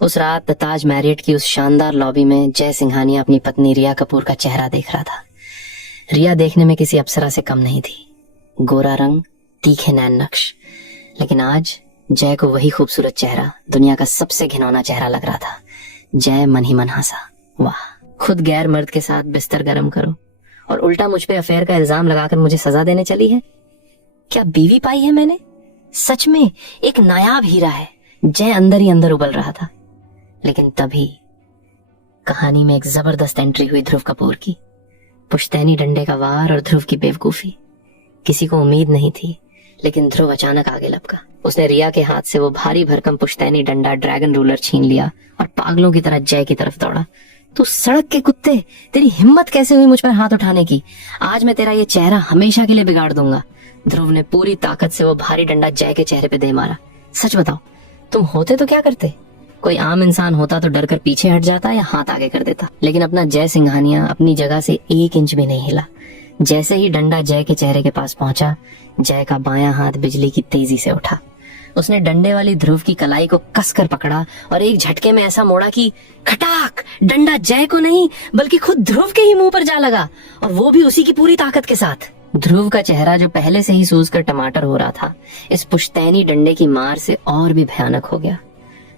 उस रात ताज मैरियट की उस शानदार लॉबी में जय सिंघानिया अपनी पत्नी रिया कपूर का चेहरा देख रहा था। रिया देखने में किसी अप्सरा से कम नहीं थी, गोरा रंग, तीखे नैन नक्श, लेकिन आज जय को वही खूबसूरत चेहरा दुनिया का सबसे घिनौना चेहरा लग रहा था। जय मन ही मन हंसा। वाह, खुद गैर मर्द के साथ बिस्तर गर्म करो और उल्टा मुझ पे अफेयर का इल्जाम लगाकर मुझे सजा देने चली है। क्या बीवी पाई है मैंने? सच में एक नायाब हीरा है। जय अंदर ही अंदर उबल रहा था। लेकिन तभी कहानी में एक जबरदस्त एंट्री हुई ध्रुव कपूर की। पुश्तैनी डंडे का वार और ध्रुव की बेवकूफी। किसी को उम्मीद नहीं थी, लेकिन ध्रुव अचानक आगे लपका। उसने रिया के हाथ से वो भारी भरकम पुश्तैनी डंडा ड्रैगन रूलर छीन लिया और पागलों की तरह जय की तरफ दौड़ा। तू सड़क के कुत्ते, तेरी हिम्मत कैसे हुई मुझ पर हाथ उठाने की? आज मैं तेरा ये चेहरा हमेशा के लिए बिगाड़ दूंगा। ध्रुव ने पूरी ताकत से वो भारी डंडा जय के चेहरे पे दे मारा। सच बताओ, तुम होते तो क्या करते? कोई आम इंसान होता तो डर कर पीछे हट जाता या हाथ आगे कर देता, लेकिन अपना जय सिंघानिया अपनी जगह से 1 इंच भी नहीं हिला। जैसे ही डंडा जय के चेहरे के पास पहुंचा, जय का बायां हाथ बिजली की तेजी से उठा। उसने डंडे वाली ध्रुव की कलाई को कसकर पकड़ा और एक झटके में ऐसा मोड़ा कि खटाक, डंडा जय को नहीं बल्कि खुद ध्रुव के ही मुंह पर जा लगा, और वो भी उसी की पूरी ताकत के साथ। ध्रुव का चेहरा, जो पहले से ही सूज कर टमाटर हो रहा था, इस पुश्तैनी डंडे की मार से और भी भयानक हो गया।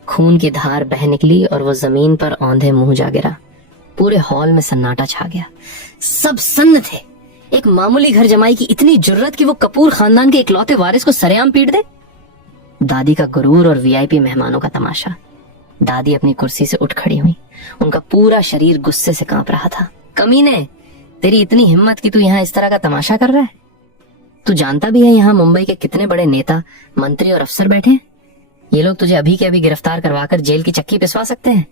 खून की धार बह निकली और वो जमीन पर औंधे मुंह जा गिरा। पूरे हॉल में सन्नाटा छा गया। सब सन्न थे। एक मामूली घर जमाई की इतनी जुर्रत कि वो कपूर खानदान के इकलौते वारिस को सरेआम पीट दे। दादी का गुरूर और वीआईपी मेहमानों का तमाशा। दादी अपनी कुर्सी से उठ खड़ी हुई। उनका पूरा शरीर गुस्से से कांप रहा था। कमीने, तेरी इतनी हिम्मत कि तू यहाँ इस तरह का तमाशा कर रहा है? तू जानता भी है यहाँ मुंबई के कितने बड़े नेता, मंत्री और अफसर बैठे हैं? ये लोग तुझे अभी के अभी गिरफ्तार करवाकर जेल की चक्की पिसवा सकते हैं।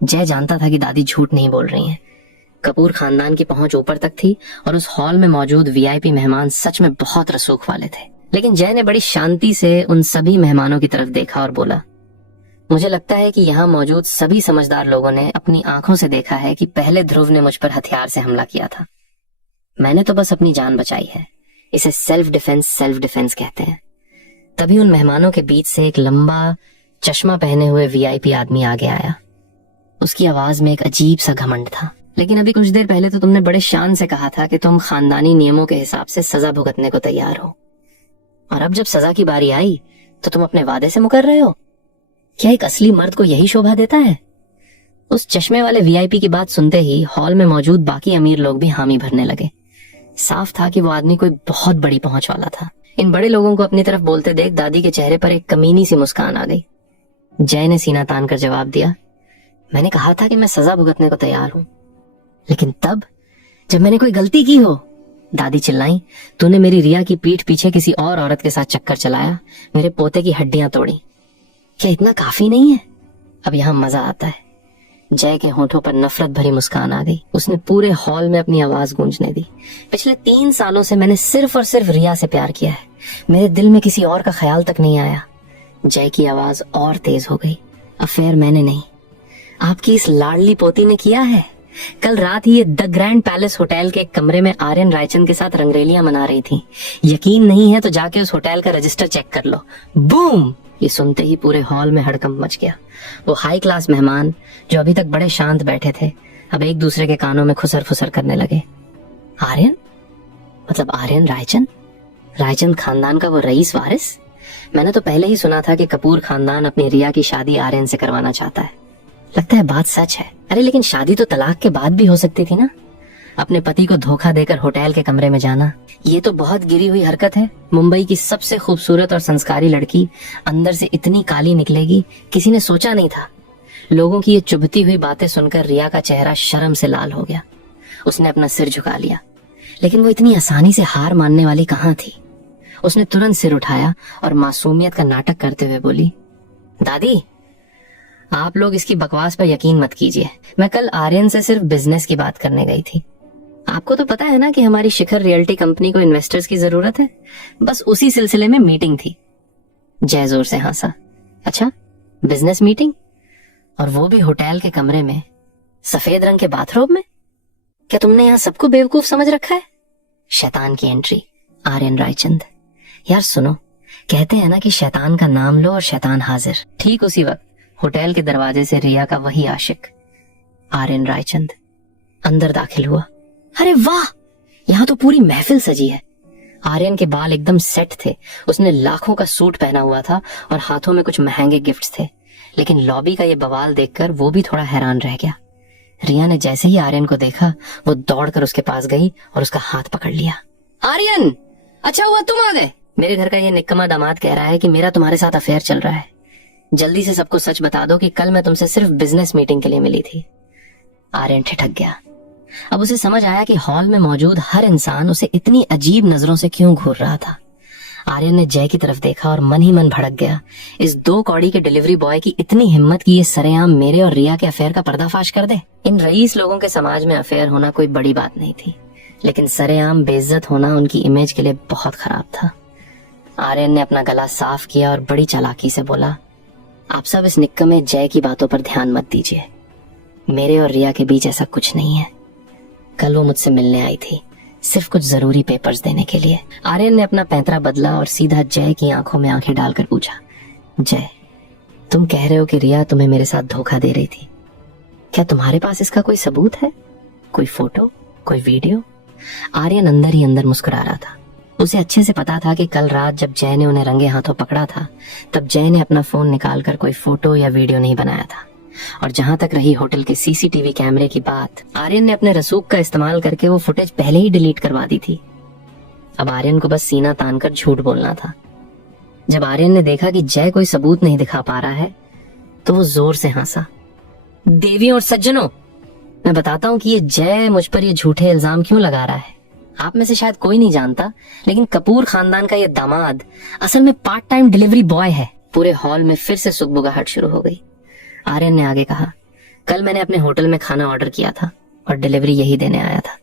जय जानता था कि दादी झूठ नहीं बोल रही हैं। कपूर खानदान की पहुंच ऊपर तक थी और उस हॉल में मौजूद वीआईपी मेहमान सच में बहुत रसूख वाले थे। लेकिन जय ने बड़ी शांति से उन सभी मेहमानों की तरफ देखा और बोला, मुझे लगता है कि यहाँ मौजूद सभी समझदार लोगों ने अपनी आंखों से देखा है कि पहले ध्रुव ने मुझ पर हथियार से हमला किया था। मैंने तो बस अपनी जान बचाई है। इसे सेल्फ डिफेंस कहते हैं। तभी उन मेहमानों के बीच से एक लंबा चश्मा पहने हुए वीआईपी आदमी आगे आया। उसकी आवाज में एक अजीब सा घमंड था। लेकिन अभी कुछ देर पहले तो तुमने बड़े शान से कहा था कि तुम खानदानी नियमों के हिसाब से सजा भुगतने को तैयार हो, और अब जब सजा की बारी आई तो तुम अपने वादे से मुकर रहे हो। क्या एक असली मर्द को यही शोभा देता है? उस चश्मे वाले वीआईपी की बात सुनते ही हॉल में मौजूद बाकी अमीर लोग भी हामी भरने लगे। साफ था कि वो आदमी कोई बहुत बड़ी पहुंच वाला था। इन बड़े लोगों को अपनी तरफ बोलते देख दादी के चेहरे पर एक कमीनी सी मुस्कान आ गई। जय ने सीना तान कर जवाब दिया, मैंने कहा था कि मैं सजा भुगतने को तैयार हूं, लेकिन तब जब मैंने कोई गलती की हो। दादी चिल्लाई, तूने मेरी रिया की पीठ पीछे किसी और औरत के साथ चक्कर चलाया, मेरे पोते की हड्डियां तोड़ी। क्या इतना काफी नहीं है? अब यहाँ मजा आता है। जय के होठों पर नफरत भरी मुस्कान आ गई। उसने पूरे हॉल में अपनी आवाज गूंजने दी। पिछले 3 सालों से मैंने सिर्फ और सिर्फ रिया से प्यार किया है। मेरे दिल में किसी और का ख्याल तक नहीं आया। जय की आवाज और तेज हो गई। अफेयर मैंने नहीं, आपकी इस लाडली पोती ने किया है। कल रात ही ये द ग्रैंड पैलेस होटल के एक कमरे में आर्यन रायचंद के साथ रंगरेलियां मना रही थी। यकीन नहीं है तो जाके उस होटल का रजिस्टर चेक कर लो। बूम! ये सुनते ही पूरे हॉल में हड़कंप मच गया। वो हाई क्लास मेहमान जो अभी तक बड़े शांत बैठे थे, अब एक दूसरे के कानों में खुसर फुसर करने लगे। आर्यन? मतलब आर्यन रायचंद? रायचंद खानदान का वो रईस वारिस? मैंने तो पहले ही सुना था कि कपूर खानदान अपनी रिया की शादी आर्यन से करवाना चाहता है। लगता है बात सच है। अरे लेकिन शादी तो तलाक के बाद भी हो सकती थी ना? अपने पति को धोखा देकर होटल के कमरे में जाना, ये तो बहुत गिरी हुई हरकत है। मुंबई की सबसे खूबसूरत और संस्कारी लड़की अंदर से इतनी काली निकलेगी, किसी ने सोचा नहीं था। लोगों की ये चुभती हुई बातें सुनकर रिया का चेहरा शर्म से लाल हो गया। उसने अपना सिर झुका लिया, लेकिन वो इतनी आसानी से हार मानने वाली कहाँ थी। उसने तुरंत सिर उठाया और मासूमियत का नाटक करते हुए बोली, दादी, आप लोग इसकी बकवास पर यकीन मत कीजिए। मैं कल आर्यन से सिर्फ बिजनेस की बात करने गई थी। आपको तो पता है ना कि हमारी शिखर रियल्टी कंपनी को इन्वेस्टर्स की जरूरत है। बस उसी सिलसिले में मीटिंग थी। जय जोर से हंसा। अच्छा, बिजनेस मीटिंग? और वो भी होटल के कमरे में, सफेद रंग के बाथरोब में? क्या तुमने यहाँ सबको बेवकूफ समझ रखा है? शैतान की एंट्री, आर्यन रायचंद। यार सुनो, कहते हैं ना कि शैतान का नाम लो और शैतान हाजिर। ठीक उसी वक्त होटल के दरवाजे से रिया का वही आशिक आर्यन रायचंद अंदर दाखिल हुआ। अरे वाह, यहाँ तो पूरी महफिल सजी है। आर्यन के बाल एकदम सेट थे, उसने लाखों का सूट पहना हुआ था और हाथों में कुछ महंगे गिफ्ट्स थे। लेकिन लॉबी का ये बवाल देखकर वो भी थोड़ा हैरान रह गया। रिया ने जैसे ही आर्यन को देखा, वो दौड़कर उसके पास गई और उसका हाथ पकड़ लिया। आर्यन, अच्छा हुआ तुम आ गए। मेरे घर का ये निक्कमा दामाद कह रहा है कि मेरा तुम्हारे साथ अफेयर चल रहा है। जल्दी से सबको सच बता दो कि कल मैं तुमसे सिर्फ बिजनेस मीटिंग के लिए मिली थी। आर्यन ठिठक गया। अब उसे समझ आया कि हॉल में मौजूद हर इंसान उसे इतनी अजीब नजरों से क्यों घूर रहा था। आर्यन ने जय की तरफ देखा और मन ही मन भड़क गया। इस 2 कौड़ी के डिलीवरी बॉय की इतनी हिम्मत कि ये सरेआम मेरे और रिया के अफेयर का पर्दाफाश कर दे। इन रईस लोगों के समाज में अफेयर होना कोई बड़ी बात नहीं थी, लेकिन सरेआम बेइज्जत होना उनकी इमेज के लिए बहुत खराब था। आर्यन ने अपना गला साफ किया और बड़ी चालाकी से बोला, आप सब इस निक्कमे जय की बातों पर ध्यान मत दीजिए। मेरे और रिया के बीच ऐसा कुछ नहीं है। कल वो मुझसे मिलने आई थी, सिर्फ कुछ जरूरी पेपर्स देने के लिए। आर्यन ने अपना पैंतरा बदला और सीधा जय की आंखों में आंखें डालकर पूछा, जय, तुम कह रहे हो कि रिया तुम्हें मेरे साथ धोखा दे रही थी। क्या तुम्हारे पास इसका कोई सबूत है? कोई फोटो, कोई वीडियो? आर्यन अंदर ही अंदर मुस्कुरा रहा था। उसे अच्छे से पता था कि कल रात जब जय ने उन्हें रंगे हाथों पकड़ा था, तब जय ने अपना फोन निकालकर कोई फोटो या वीडियो नहीं बनाया था। और जहां तक रही होटल के सीसीटीवी कैमरे की बात, आर्यन ने अपने रसूख का इस्तेमाल करके वो फुटेज पहले ही डिलीट करवा दी थी। अब आर्यन को बस सीना तानकर झूठ बोलना था। जब आर्यन ने देखा कि जय कोई सबूत नहीं दिखा पा रहा है, तो वो जोर से हंसा। देवियों और सज्जनों, मैं बताता हूँ कि ये जय मुझ पर ये झूठे इल्जाम क्यों लगा रहा है। आप में से शायद कोई नहीं जानता, लेकिन कपूर खानदान का ये दामाद असल में पार्ट टाइम डिलीवरी बॉय है। पूरे हॉल में फिर से सुगबुगाहट शुरू हो गई। आर्यन ने आगे कहा, कल मैंने अपने होटल में खाना ऑर्डर किया था और डिलीवरी यही देने आया था,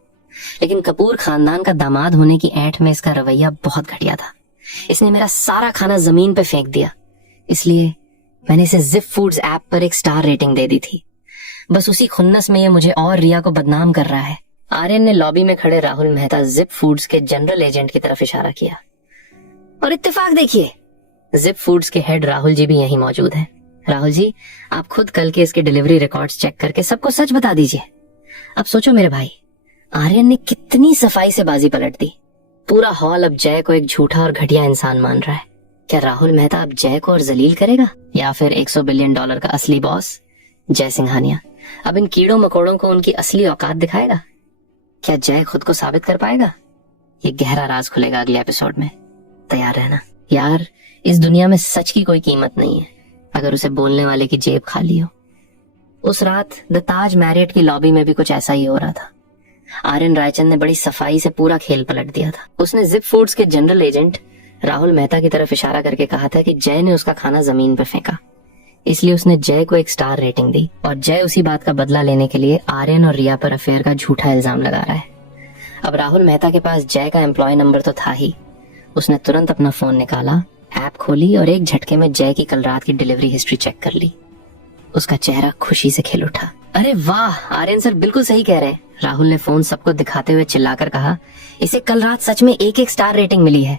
लेकिन कपूर खानदान का दामाद होने की ऐंठ में इसका रवैया बहुत घटिया था। इसने मेरा सारा खाना जमीन पे फेंक दिया, इसलिए मैंने इसे जिप फूड्स ऐप पर एक स्टार रेटिंग दे दी थी। बस उसी खुन्नस में ये मुझे और रिया को बदनाम कर रहा है। आर्यन ने लॉबी में खड़े राहुल मेहता जिप फूड्स के जनरल एजेंट की तरफ इशारा किया। और इत्तेफाक देखिए, जिप फूड्स के हेड राहुल जी भी यहीं मौजूद हैं। राहुल जी, आप खुद कल के इसके डिलीवरी रिकॉर्ड्स चेक करके सबको सच बता दीजिए। अब सोचो मेरे भाई, आर्यन ने कितनी सफाई से बाजी पलट दी। पूरा हॉल अब जय को एक झूठा और घटिया इंसान मान रहा है। क्या राहुल मेहता अब जय को और जलील करेगा, या फिर $100 बिलियन का असली बॉस जय सिंघानिया अब इन कीड़ों मकोड़ों को उनकी असली औकात दिखाएगा? क्या जय खुद को साबित कर पाएगा? ये गहरा राज खुलेगा अगले एपिसोड में। तैयार रहना यार, इस दुनिया में सच की कोई कीमत नहीं है अगर उसे बोलने वाले की जेब खाली हो। उस रात द ताज मैरियट की लॉबी में भी कुछ ऐसा ही हो रहा था। आर्यन रायचंद ने बड़ी सफाई से पूरा खेल पलट दिया था। उसने जिप फूड्स के जनरल एजेंट राहुल मेहता की तरफ इशारा करके कहा था कि जय ने उसका खाना जमीन पर फेंका, इसलिए उसने जय को एक स्टार रेटिंग दी। और जय उसी बात का बदला लेने के लिए आर्यन और रिया पर अफेयर का झूठा इल्जाम लगा रहा है। अब राहुल मेहता के पास जय का एम्प्लॉय नंबर तो था ही। उसने तुरंत अपना फोन निकाला, ऐप खोली और एक झटके में जय की कल रात की डिलीवरी हिस्ट्री चेक कर ली। उसका चेहरा खुशी से खिल उठा। अरे वाह, आर्यन सर बिल्कुल सही कह रहे हैं। राहुल ने फोन सबको दिखाते हुए चिल्लाकर कहा, इसे कल रात सच में एक स्टार रेटिंग मिली है।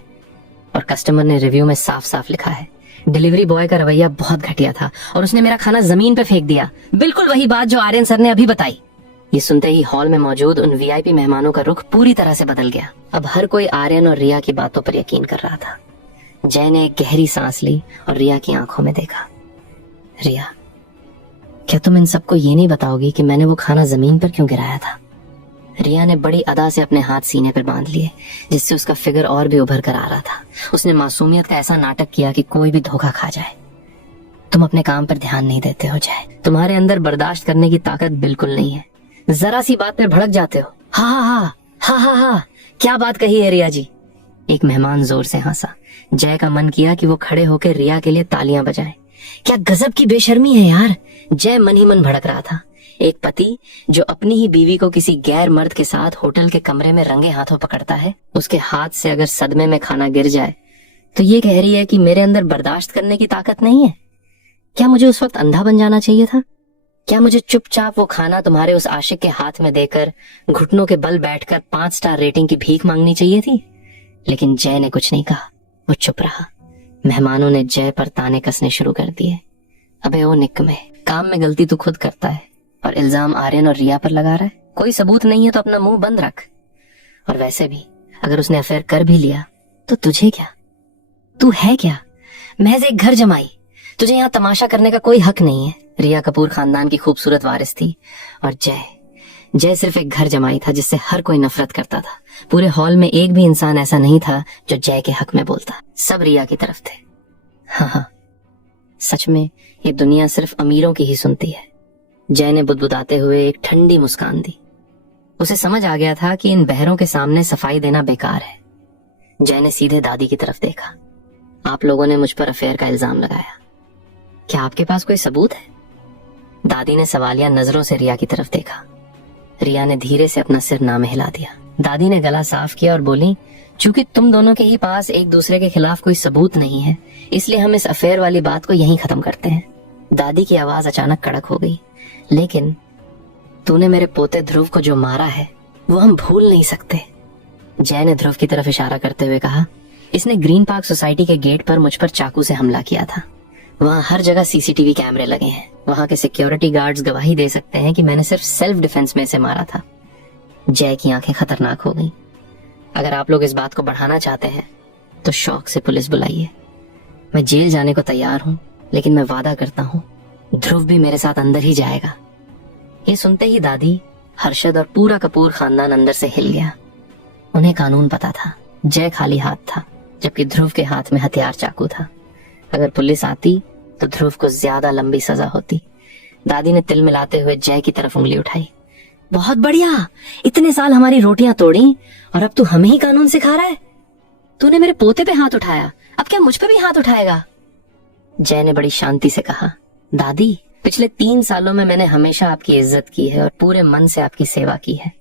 और कस्टमर ने रिव्यू में साफ साफ लिखा है, डिलीवरी बॉय का रवैया बहुत घटिया था और उसने मेरा खाना जमीन पे फेंक दिया। बिल्कुल वही बात जो आर्यन सर ने अभी बताई। ये सुनते ही हॉल में मौजूद उन वीआईपी मेहमानों का रुख पूरी तरह से बदल गया। अब हर कोई आर्यन और रिया की बातों पर यकीन कर रहा था। जय ने एक गहरी सांस ली और रिया की आंखों में देखा। रिया, क्या तुम इन सबको ये नहीं बताओगी कि मैंने वो खाना जमीन पर क्यों गिराया था? रिया ने बड़ी अदा से अपने हाथ सीने पर बांध लिए, जिससे उसका फिगर और भी उभर कर आ रहा था। उसने मासूमियत का ऐसा नाटक किया कि कोई भी धोखा खा जाए। तुम अपने काम पर ध्यान नहीं देते हो जय। तुम्हारे अंदर बर्दाश्त करने की ताकत बिल्कुल नहीं है। जरा सी बात पर भड़क जाते हो। हा, क्या बात कही है रिया जी? एक मेहमान जोर से हंसा। जय का मन किया कि वो खड़े होकर रिया के लिए तालियां बजाए। क्या गजब की बेशर्मी है यार। जय मन ही मन भड़क रहा था। एक पति जो अपनी ही बीवी को किसी गैर मर्द के साथ होटल के कमरे में रंगे हाथों पकड़ता है, उसके हाथ से अगर सदमे में खाना गिर जाए तो ये कह रही है कि मेरे अंदर बर्दाश्त करने की ताकत नहीं है। क्या मुझे उस वक्त अंधा बन जाना चाहिए था? क्या मुझे चुपचाप वो खाना तुम्हारे उस आशिक के हाथ में देकर घुटनों के बल बैठकर 5 स्टार रेटिंग की भीख मांगनी चाहिए थी? लेकिन जय ने कुछ नहीं कहा, वो चुप रहा। मेहमानों ने जय पर ताने कसने शुरू कर दिए। अबे ओ निकम्मे, काम में गलती तू खुद करता है और इल्जाम आर्यन और रिया पर लगा रहा है। कोई सबूत नहीं है तो अपना मुंह बंद रख। और वैसे भी अगर उसने अफेयर कर भी लिया तो तुझे क्या? तू है क्या? महज एक घर जमाई। तुझे यहाँ तमाशा करने का कोई हक नहीं है। रिया कपूर खानदान की खूबसूरत वारिस थी और जय सिर्फ एक घर जमाई था जिससे हर कोई नफरत करता था। पूरे हॉल में एक भी इंसान ऐसा नहीं था जो जय के हक में बोलता। सब रिया की तरफ थे। हाँ, सच में ये दुनिया सिर्फ अमीरों की ही सुनती है। जय ने बुदबुदाते हुए एक ठंडी मुस्कान दी। उसे समझ आ गया था कि इन बहरों के सामने सफाई देना बेकार है। जय ने सीधे दादी की तरफ देखा। आप लोगों ने मुझ पर अफेयर का इल्जाम लगाया, क्या आपके पास कोई सबूत है? दादी ने सवालिया नजरों से रिया की तरफ देखा। रिया ने धीरे से अपना सिर नाम हिला दिया। दादी ने गला साफ किया और बोली, चूंकि तुम दोनों के ही पास एक दूसरे के खिलाफ कोई सबूत नहीं है, इसलिए हम इस अफेयर वाली बात को यहीं खत्म करते हैं। दादी की आवाज अचानक कड़क हो गई। लेकिन तूने मेरे पोते ध्रुव को जो मारा है वो हम भूल नहीं सकते। जय ने ध्रुव की तरफ इशारा करते हुए कहा, इसने ग्रीन पार्क सोसाइटी के गेट पर मुझ पर चाकू से हमला किया था। वहाँ हर जगह सीसीटीवी कैमरे लगे हैं। वहाँ के सिक्योरिटी गार्ड्स गवाही दे सकते हैं कि मैंने सिर्फ सेल्फ डिफेंस में इसे मारा था। जय की आंखें खतरनाक हो गई। अगर आप लोग इस बात को बढ़ाना चाहते हैं तो शौक से पुलिस बुलाइए। मैं जेल जाने को तैयार हूँ, लेकिन मैं वादा करता हूँ ध्रुव भी मेरे साथ अंदर ही जाएगा। ये सुनते ही दादी, हर्षद और पूरा कपूर खानदान अंदर से हिल गया। उन्हें कानून पता था। जय खाली हाथ था, जबकि ध्रुव के हाथ में हथियार चाकू था। अगर पुलिस आती तो ध्रुव को ज्यादा लंबी सजा होती। दादी ने तिल मिलाते हुए जय की तरफ उंगली उठाई। बहुत बढ़िया, इतने साल हमारी रोटियां तोड़ी और अब तू हमें ही कानून सिखा रहा है। तूने मेरे पोते पे हाथ उठाया, अब क्या मुझ पे भी हाथ उठाएगा? जय ने बड़ी शांति से कहा, दादी, पिछले 3 सालों में मैंने हमेशा आपकी इज्जत की है और पूरे मन से आपकी सेवा की है।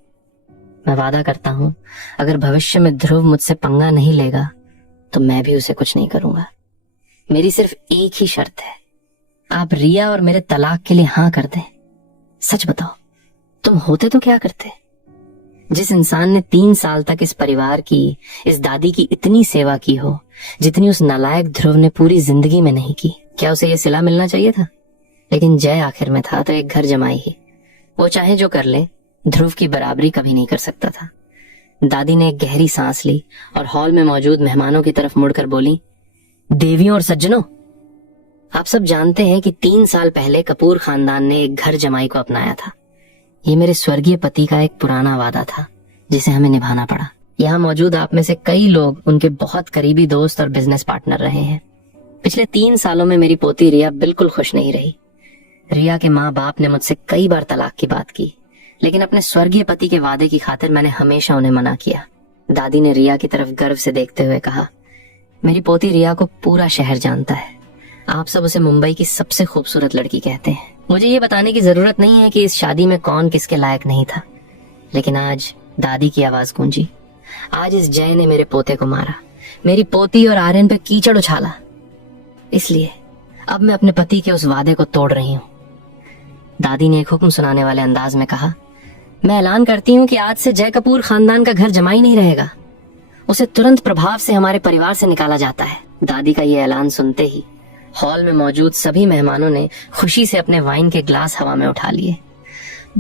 मैं वादा करता हूँ अगर भविष्य में ध्रुव मुझसे पंगा नहीं लेगा तो मैं भी उसे कुछ नहीं करूंगा। मेरी सिर्फ एक ही शर्त है, आप रिया और मेरे तलाक के लिए हाँ कर दें। सच बताओ, तुम होते तो क्या करते? जिस इंसान ने 3 साल तक इस परिवार की, इस दादी की इतनी सेवा की हो जितनी उस नालायक ध्रुव ने पूरी जिंदगी में नहीं की, क्या उसे ये सिला मिलना चाहिए था? लेकिन जय आखिर में था तो एक घर जमाई ही। वो चाहे जो कर ले, ध्रुव की बराबरी कभी नहीं कर सकता था। दादी ने एक गहरी सांस ली और हॉल में मौजूद मेहमानों की तरफ मुड़कर बोली, देवियों और सज्जनों, आप सब जानते हैं कि 3 साल पहले कपूर खानदान ने एक घर जमाई को अपनाया था। ये मेरे स्वर्गीय पति का एक पुराना वादा था जिसे हमें निभाना पड़ा। यहाँ मौजूद आप में से कई लोग उनके बहुत करीबी दोस्त और बिजनेस पार्टनर रहे हैं। पिछले 3 सालों में मेरी पोती रिया बिल्कुल खुश नहीं रही। रिया के माँ बाप ने मुझसे कई बार तलाक की बात की, लेकिन अपने स्वर्गीय पति के वादे की खातिर मैंने हमेशा उन्हें मना किया। दादी ने रिया की तरफ गर्व से देखते हुए कहा, मेरी पोती रिया को पूरा शहर जानता है। आप सब उसे मुंबई की सबसे खूबसूरत लड़की कहते हैं। मुझे ये बताने की जरूरत नहीं है कि इस शादी में कौन किसके लायक नहीं था, लेकिन आज दादी की आवाज गूंजी। आज इस जय ने मेरे पोते को मारा, मेरी पोती और आर्यन पे कीचड़ उछाला। इसलिए अब मैं अपने पति के उस वादे को तोड़ रही हूँ। दादी ने एक हुक्म सुनाने वाले अंदाज में कहा, मैं ऐलान करती हूँ कि आज से जय कपूर खानदान का घर जमाई नहीं रहेगा। उसे तुरंत प्रभाव से हमारे परिवार से निकाला जाता है। दादी का ये ऐलान सुनते ही हॉल में मौजूद सभी मेहमानों ने खुशी से अपने वाइन के ग्लास हवा में उठा लिए।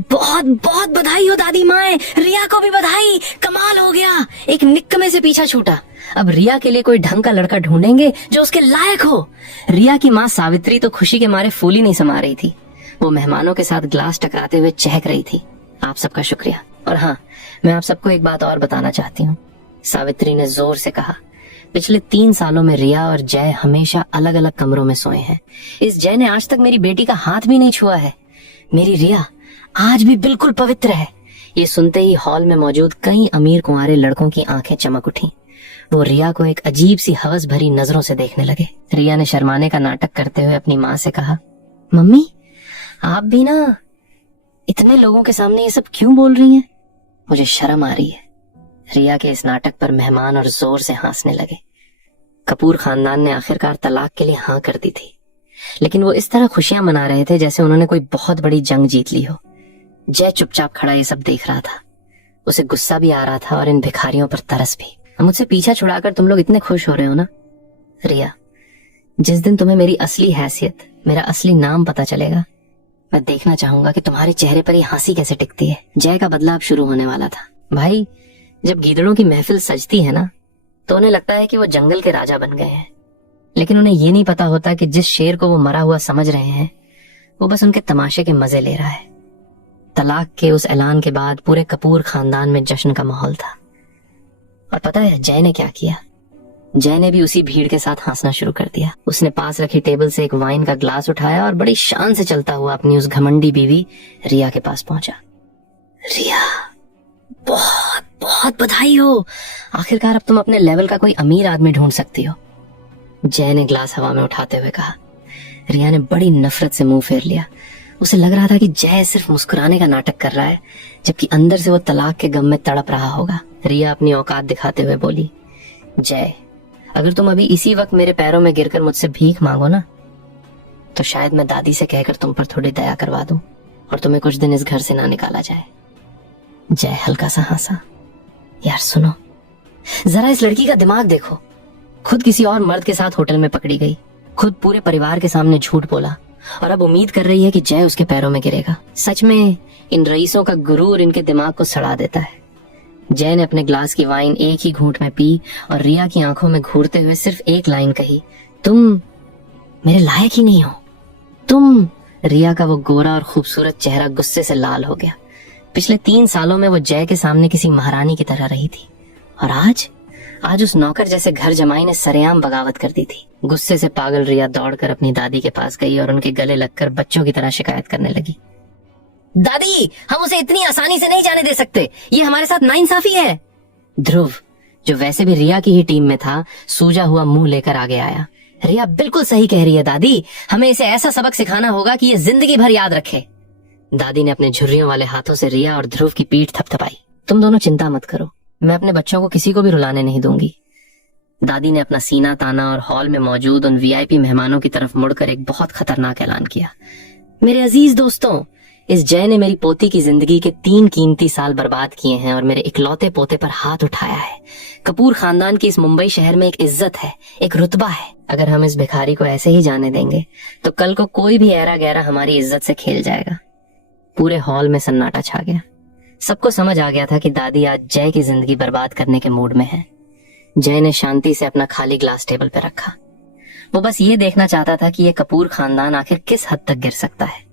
बहुत बहुत बधाई हो दादी माए, रिया को भी बधाई, कमाल हो गया, एक निक्कमे से पीछा छूटा। अब रिया के लिए कोई ढंग का लड़का ढूंढेंगे जो उसके लायक हो। रिया की माँ सावित्री तो खुशी के मारे फूली नहीं समा रही थी। वो मेहमानों के साथ ग्लास टकराते हुए चहक रही थी। आप सबका शुक्रिया। और हाँ, मैं आप सबको एक बात और बताना चाहती हूँ, सावित्री ने जोर से कहा। पिछले 3 सालों में रिया और जय हमेशा अलग अलग कमरों में सोए हैं। इस जय ने आज तक मेरी बेटी का हाथ भी नहीं छुआ है। मेरी रिया आज भी बिल्कुल पवित्र है। ये सुनते ही हॉल में मौजूद कई अमीर कुंवारे लड़कों की आंखें चमक उठी। वो रिया को एक अजीब सी हवस भरी नजरों से देखने लगे। रिया ने शर्माने का नाटक करते हुए अपनी माँ से कहा, मम्मी आप भी ना इतने लोगों के सामने ये सब क्यों बोल रही हैं? मुझे शर्म आ रही है। रिया के इस नाटक पर मेहमान और जोर से हंसने लगे। कपूर खानदान ने आखिरकार तलाक के लिए हाँ कर दी थी, लेकिन वो इस तरह खुशियां मना रहे थे जैसे उन्होंने कोई बहुत बड़ी जंग जीत ली हो। जय चुपचाप खड़ा ये सब देख रहा था। उसे गुस्सा भी आ रहा था और इन भिखारियों पर तरस भी। मुझसे पीछा छुड़ाकर तुम लोग इतने खुश हो रहे हो ना? रिया, जिस दिन तुम्हें मेरी असली हैसियत, मेरा असली नाम पता चलेगा, मैं देखना चाहूंगा कि तुम्हारे चेहरे पर ये हंसी कैसे टिकती है। जय का बदला अब शुरू होने वाला था। भाई, जब गीदड़ों की महफिल सजती है ना, तो उन्हें लगता है कि वो जंगल के राजा बन गए हैं, लेकिन उन्हें ये नहीं पता होता कि जिस शेर को वो मरा हुआ समझ रहे हैं, वो बस उनके तमाशे के मजे ले रहा है। तलाक के उस ऐलान के बाद पूरे कपूर खानदान में जश्न का माहौल था। और पता है जय ने क्या किया? जय ने भी उसी भीड़ के साथ हंसना शुरू कर दिया। उसने पास रखी टेबल से एक वाइन का ग्लास उठाया और बड़ी शान से चलता हुआ अपनी उस घमंडी बीवी रिया के पास पहुंचा। रिया, बहुत बहुत बधाई हो, आखिरकार अब तुम अपने लेवल का कोई अमीर आदमी ढूंढ सकती हो। जय ने ग्लास हवा में उठाते हुए कहा। रिया ने बड़ी नफरत से मुंह फेर लिया। उसे लग रहा था कि जय सिर्फ मुस्कुराने का नाटक कर रहा है, जबकि अंदर से वो तलाक के गम में तड़प रहा होगा। रिया अपनी औकात दिखाते हुए बोली, जय, अगर तुम अभी इसी वक्त मेरे पैरों में गिरकर मुझसे भीख मांगो ना, तो शायद मैं दादी से कहकर तुम पर थोड़ी दया करवा दूं और तुम्हें कुछ दिन इस घर से ना निकाला जाए। जय हल्का सा हंसा। यार सुनो, जरा इस लड़की का दिमाग देखो। खुद किसी और मर्द के साथ होटल में पकड़ी गई, खुद पूरे परिवार के सामने झूठ बोला, और अब उम्मीद कर रही है कि जय उसके पैरों में गिरेगा। सच में इन रईसों का गुरूर इनके दिमाग को सड़ा देता है। जय ने अपने ग्लास की वाइन एक ही घूंट में पी और रिया की आंखों में घूरते हुए सिर्फ एक लाइन कही, तुम मेरे लायक ही नहीं हो, तुम। रिया का वो गोरा और खूबसूरत चेहरा गुस्से से लाल हो गया। पिछले 3 सालों में वो जय के सामने किसी महारानी की तरह रही थी, और आज उस नौकर जैसे घर जमाई ने सरेआम बगावत कर दी थी। गुस्से से पागल रिया दौड़कर अपनी दादी के पास गई और उनके गले लगकर बच्चों की तरह शिकायत करने लगी। दादी, हम उसे इतनी आसानी से नहीं जाने दे सकते, ये हमारे साथ नाइंसाफी है। ध्रुव, जो वैसे भी रिया की ही टीम में था, सूजा हुआ मुंह लेकर आगे आया। रिया बिल्कुल सही कह रही है दादी, हमें इसे ऐसा सबक सिखाना होगा कि ये जिंदगी भर याद रखे। दादी ने अपने झुर्रियों वाले हाथों से रिया और ध्रुव की पीठ थपथपाई। तुम दोनों चिंता मत करो, मैं अपने बच्चों को किसी को भी रुलाने नहीं दूंगी। दादी ने अपना सीना ताना और हॉल में मौजूद उन वीआईपी मेहमानों की तरफ मुड़कर एक बहुत खतरनाक ऐलान किया। मेरे अजीज दोस्तों, इस जय ने मेरी पोती की जिंदगी के 3 कीमती साल बर्बाद किए हैं और मेरे इकलौते पोते पर हाथ उठाया है। कपूर खानदान की इस मुंबई शहर में एक इज्जत है, एक रुतबा है। अगर हम इस भिखारी को ऐसे ही जाने देंगे तो कल को कोई भी ऐरा गैरा हमारी इज्जत से खेल जाएगा। पूरे हॉल में सन्नाटा छा गया। सबको समझ आ गया था कि दादी आज जय की जिंदगी बर्बाद करने के मूड में है। जय ने शांति से अपना खाली ग्लास टेबल पर रखा। वो बस ये देखना चाहता था कि ये कपूर खानदान आखिर किस हद तक गिर सकता है।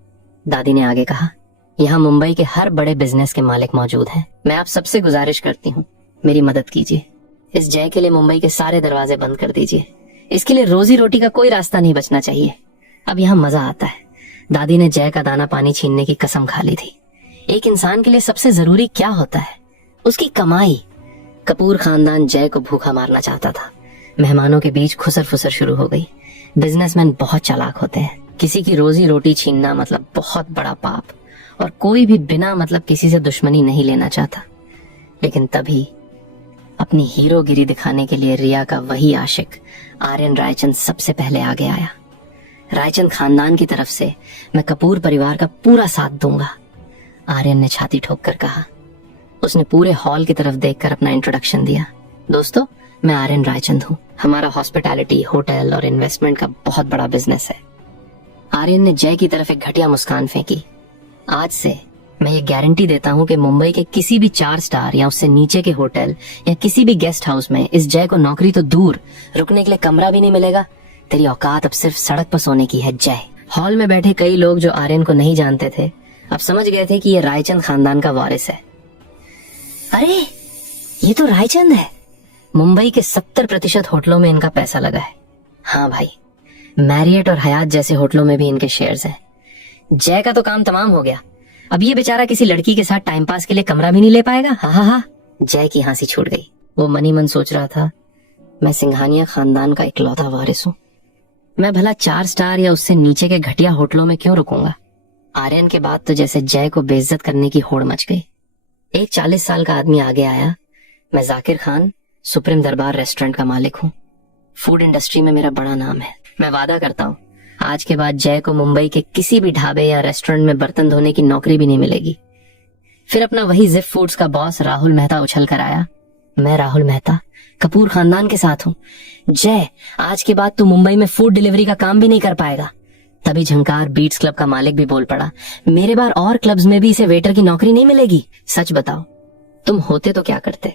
दादी ने आगे कहा, यहाँ मुंबई के हर बड़े बिजनेस के मालिक मौजूद हैं। मैं आप सबसे गुजारिश करती हूँ, मेरी मदद कीजिए। इस जय के लिए मुंबई के सारे दरवाजे बंद कर दीजिए। इसके लिए रोजी रोटी का कोई रास्ता नहीं बचना चाहिए। अब यहाँ मजा आता है। दादी ने जय का दाना पानी छीनने की कसम खा ली थी। एक इंसान के लिए सबसे जरूरी क्या होता है? उसकी कमाई। कपूर खानदान जय को भूखा मारना चाहता था। मेहमानों के बीच खुसर फुसर शुरू हो गई। बिजनेसमैन बहुत चालाक होते हैं। किसी की रोजी रोटी छीनना मतलब बहुत बड़ा पाप, और कोई भी बिना मतलब किसी से दुश्मनी नहीं लेना चाहता। लेकिन तभी अपनी हीरोगिरी दिखाने के लिए रिया का वही आशिक आर्यन रायचंद सबसे पहले आगे आया। रायचंद खानदान की तरफ से मैं कपूर परिवार का पूरा साथ दूंगा, आर्यन ने छाती ठोक कर कहा। उसने पूरे हॉल की तरफ देखकर अपना इंट्रोडक्शन दिया। दोस्तों, मैं आर्यन रायचंद हूँ। हमारा हॉस्पिटैलिटी, होटल और इन्वेस्टमेंट का बहुत बड़ा बिजनेस है। आर्यन ने जय की तरफ एक घटिया मुस्कान फेंकी। आज से मैं ये गारंटी देता हूँ कि मुंबई के किसी भी 4 स्टार या उससे नीचे के होटल या किसी भी गेस्ट हाउस में इस जय को नौकरी तो दूर, रुकने के लिए कमरा भी नहीं मिलेगा। तेरी औकात अब सिर्फ सड़क पर सोने की है जय। हॉल में बैठे कई लोग जो आर्यन को नहीं जानते थे, अब समझ गए थे कि ये रायचंद खानदान का वारिस है। अरे, ये तो रायचंद है। मुंबई के 70% होटलों में इनका पैसा लगा है। हाँ भाई, मैरियट और हयात जैसे होटलों में भी इनके शेयर्स हैं। जय का तो काम तमाम हो गया। अब ये बेचारा किसी लड़की के साथ टाइम पास के लिए कमरा भी नहीं ले पाएगा। हा हा हा। जय की हंसी छूट गई। वो मनी मन सोच रहा था, मैं सिंघानिया खानदान का इकलौता वारिस हूँ। मैं भला 4 स्टार या उससे नीचे के घटिया होटलों में क्यों रुकूंगा? आर्यन के बाद तो जैसे जय को बेइज्जत करने की होड़ मच गई। एक 40 साल का आदमी आगे आया। मैं जाकिर खान, सुप्रीम दरबार रेस्टोरेंट का मालिक हूँ। फूड इंडस्ट्री में मेरा बड़ा नाम है। मैं वादा करता हूँ, आज के बाद जय को मुंबई के किसी भी ढाबे या रेस्टोरेंट में बर्तन धोने की नौकरी भी नहीं मिलेगी। फिर अपना वही जिप फूड्स का बॉस राहुल मेहता उछल कर आया। मैं राहुल मेहता कपूर खानदान के साथ हूँ। जय, आज के बाद तू मुंबई में फूड डिलीवरी का काम भी नहीं कर पाएगा। तभी झंकार बीट्स क्लब का मालिक भी बोल पड़ा, मेरे बार और क्लब्स में भी इसे वेटर की नौकरी नहीं मिलेगी। सच बताओ, तुम होते तो क्या करते?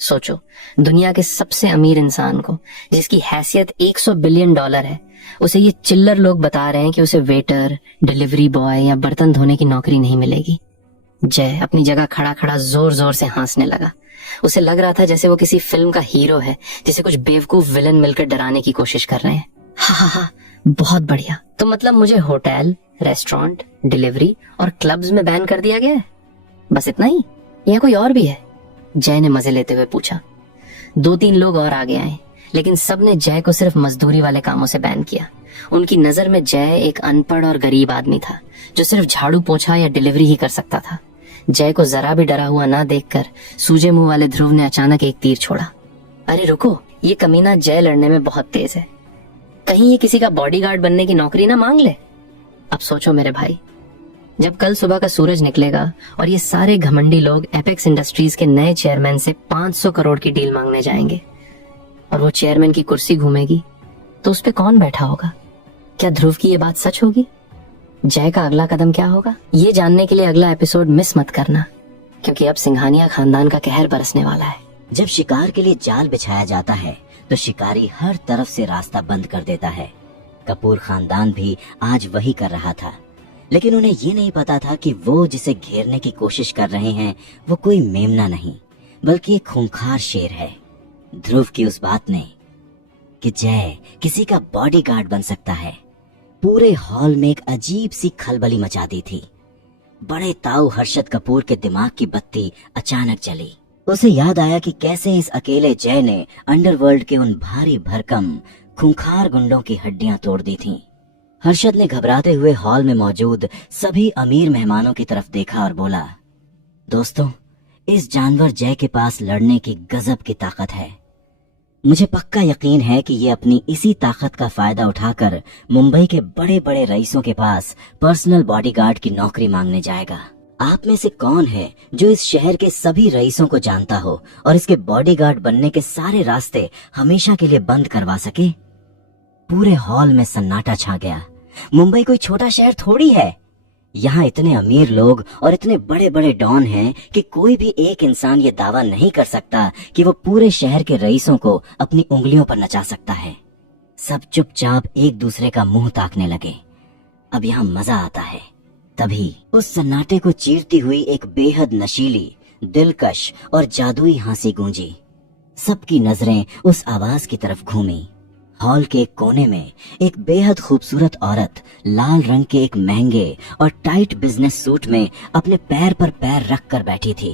सोचो, दुनिया के सबसे अमीर इंसान को, जिसकी हैसियत 100 बिलियन डॉलर है, उसे ये चिल्लर लोग बता रहे हैं कि उसे वेटर, डिलीवरी बॉय या बर्तन धोने की नौकरी नहीं मिलेगी। जय अपनी जगह खड़ा खड़ा जोर जोर से हंसने लगा। उसे लग रहा था जैसे वो किसी फिल्म का हीरो है जिसे कुछ बेवकूफ विलन मिलकर डराने की कोशिश कर रहे हैं। हा, बहुत बढ़िया। तो मतलब मुझे होटल, रेस्टोरेंट, डिलीवरी और क्लब्स में बैन कर दिया गया है? बस इतना ही या कोई और भी है? जय ने मजे लेते हुए पूछा। 2-3 लोग और आगे आए, लेकिन सबने जय को सिर्फ मजदूरी वाले कामों से बैन किया। उनकी नजर में जय एक अनपढ़ और गरीब आदमी था जो सिर्फ झाड़ू पोंछा या डिलीवरी ही कर सकता था। जय को जरा भी डरा हुआ ना देखकर सूजे मुंह वाले ध्रुव ने अचानक एक तीर छोड़ा। अरे रुको, ये कमीना जय लड़ने में बहुत तेज है। कहीं ये किसी का बॉडीगार्ड बनने की नौकरी ना मांग ले। अब सोचो मेरे भाई, जब कल सुबह का सूरज निकलेगा और ये सारे घमंडी लोग एपेक्स इंडस्ट्रीज के नए चेयरमैन से 500 करोड़ की डील मांगने जाएंगे और वो चेयरमैन की कुर्सी घूमेगी, तो उस पे कौन बैठा होगा? क्या ध्रुव की ये बात सच होगी? जय का अगला कदम क्या होगा? ये जानने के लिए अगला एपिसोड मिस मत करना, क्योंकि अब सिंघानिया खानदान का कहर बरसने वाला है। जब शिकार के लिए जाल बिछाया जाता है तो शिकारी हर तरफ से रास्ता बंद कर देता है। कपूर खानदान भी आज वही कर रहा था, लेकिन उन्हें ये नहीं पता था कि वो जिसे घेरने की कोशिश कर रहे हैं वो कोई मेमना नहीं, बल्कि एक खूंखार शेर है। ध्रुव की उस बात ने कि जय किसी का बॉडीगार्ड बन सकता है, पूरे हॉल में एक अजीब सी खलबली मचा दी थी। बड़े ताऊ हर्षद कपूर के दिमाग की बत्ती अचानक जली। उसे याद आया कि कैसे इस अकेले जय ने अंडरवर्ल्ड के उन भारी भरकम खूंखार गुंडों की हड्डियां तोड़ दी थीं। हर्षद ने घबराते हुए हॉल में मौजूद सभी अमीर मेहमानों की तरफ देखा और बोला, दोस्तों, इस जानवर जय के पास लड़ने की गजब की ताकत है। मुझे पक्का यकीन है कि ये अपनी इसी ताकत का फायदा उठाकर मुंबई के बड़े बड़े रईसों के पास पर्सनल बॉडीगार्ड की नौकरी मांगने जाएगा। आप में से कौन है जो इस शहर के सभी रईसों को जानता हो और इसके बॉडीगार्ड बनने के सारे रास्ते हमेशा के लिए बंद करवा सके? पूरे हॉल में सन्नाटा छा गया। मुंबई कोई छोटा शहर थोड़ी है। यहाँ इतने अमीर लोग और इतने बड़े बड़े डॉन हैं कि कोई भी एक इंसान ये दावा नहीं कर सकता कि वो पूरे शहर के रईसों को अपनी उंगलियों पर नचा सकता है। सब चुपचाप एक दूसरे का मुंह ताकने लगे। अब यहाँ मजा आता है। तभी उस सन्नाटे को चीरती हुई एक बेहद नशीली, दिलकश और जादुई हंसी गूंजी। सबकी नजरें उस आवाज की तरफ घूमी। हॉल के एक कोने में एक बेहद खूबसूरत औरत लाल रंग के एक महंगे और टाइट बिजनेस सूट में अपने पैर पर पैर रख कर बैठी थी।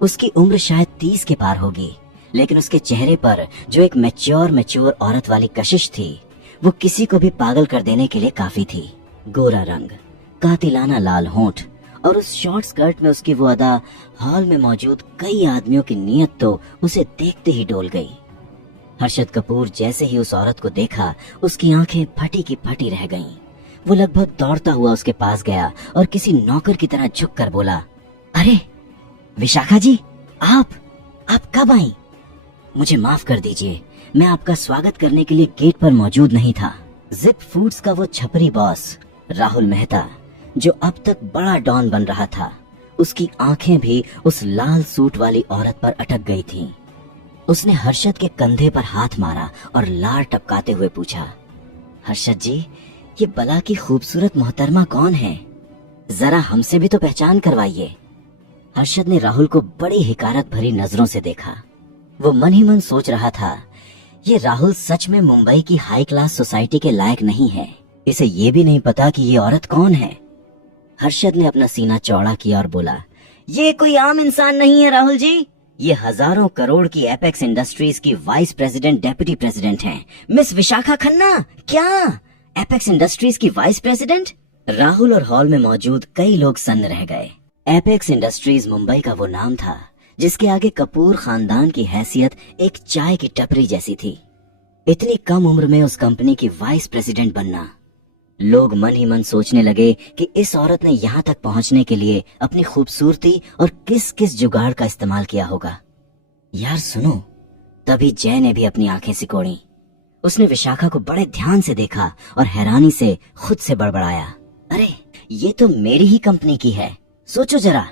उसकी उम्र शायद 30 के पार होगी, लेकिन उसके चेहरे पर जो एक मैच्योर औरत वाली कशिश थी, वो किसी को भी पागल कर देने के लिए काफी थी। गोरा रंग, कातिलाना लाल होंठ और उस शॉर्ट स्कर्ट में उसकी वो अदा हॉल में मौजूद कई आदमियों की नीयत तो उसे देखते ही डोल गई। हर्षद कपूर जैसे ही उस औरत को देखा, उसकी आंखें फटी की फटी रह गईं। वो लगभग दौड़ता हुआ उसके पास गया और किसी नौकर की तरह झुक कर बोला, अरे विशाखा जी, आप कब आई? मुझे माफ कर दीजिए, मैं आपका स्वागत करने के लिए गेट पर मौजूद नहीं था। जिप फूड्स का वो छपरी बॉस राहुल मेहता, जो अब तक बड़ा डॉन बन रहा था, उसकी आंखें भी उस लाल सूट वाली औरत पर अटक गई थीं। उसने हर्षद के कंधे पर हाथ मारा और लार टपकाते हुए पूछा, हर्षद जी, ये बला की खूबसूरत मोहतरमा कौन है? जरा हमसे भी तो पहचान करवाइए। हर्षद ने राहुल को बड़ी हिकारत भरी नजरों से देखा। वो मन ही मन सोच रहा था, ये राहुल सच में मुंबई की हाई क्लास सोसाइटी के लायक नहीं है। इसे ये भी नहीं पता कि ये औरत कौन है। हर्षद ने अपना सीना चौड़ा किया और बोला, ये कोई आम इंसान नहीं है राहुल जी, ये हजारों करोड़ की एपेक्स इंडस्ट्रीज की वाइस प्रेसिडेंट डेप्यूटी प्रेसिडेंट हैं, मिस विशाखा खन्ना। क्या एपेक्स इंडस्ट्रीज की वाइस प्रेसिडेंट? राहुल और हॉल में मौजूद कई लोग सन्न रह गए। एपेक्स इंडस्ट्रीज मुंबई का वो नाम था जिसके आगे कपूर खानदान की हैसियत एक चाय की टपरी जैसी थी। इतनी कम उम्र में उस कंपनी की वाइस प्रेसिडेंट बनना। लोग मन ही मन सोचने लगे कि इस औरत ने यहाँ तक पहुँचने के लिए अपनी खूबसूरती और किस किस जुगाड़ का इस्तेमाल किया होगा। यार सुनो। तभी जय ने भी अपनी आंखें सिकोड़ी। उसने विशाखा को बड़े ध्यान से देखा और हैरानी से खुद से बड़बड़ाया, अरे ये तो मेरी ही कंपनी की है। सोचो जरा,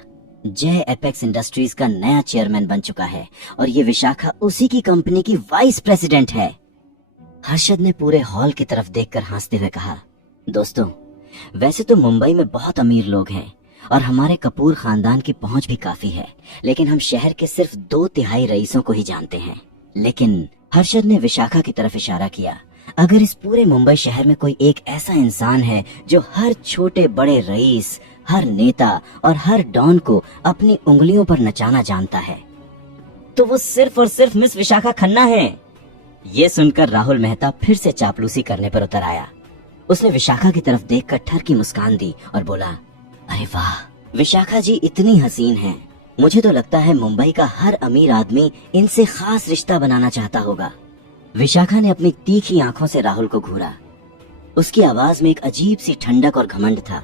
जय एपेक्स इंडस्ट्रीज का नया चेयरमैन बन चुका है और ये विशाखा उसी की कंपनी की वाइस प्रेसिडेंट है। हर्षद ने पूरे हॉल की तरफ देखकर हंसते हुए कहा, दोस्तों, वैसे तो मुंबई में बहुत अमीर लोग हैं और हमारे कपूर खानदान की पहुंच भी काफी है, लेकिन हम शहर के सिर्फ 2/3 रईसों को ही जानते हैं। लेकिन हर्षद ने विशाखा की तरफ इशारा किया, अगर इस पूरे मुंबई शहर में कोई एक ऐसा इंसान है जो हर छोटे बड़े रईस, हर नेता और हर डॉन को अपनी उंगलियों पर नचाना जानता है, तो वो सिर्फ और सिर्फ मिस विशाखा खन्ना है। ये सुनकर राहुल मेहता फिर से चापलूसी करने पर उतर आया। उसने विशाखा की तरफ देखकर ठर की मुस्कान दी और बोला, अरे वाह, विशाखा जी इतनी हसीन हैं। मुझे तो लगता है मुंबई का हर अमीर आदमी इनसे खास रिश्ता बनाना चाहता होगा। विशाखा ने अपनी तीखी आंखों से राहुल को घूरा। उसकी आवाज में एक अजीब सी ठंडक और घमंड था।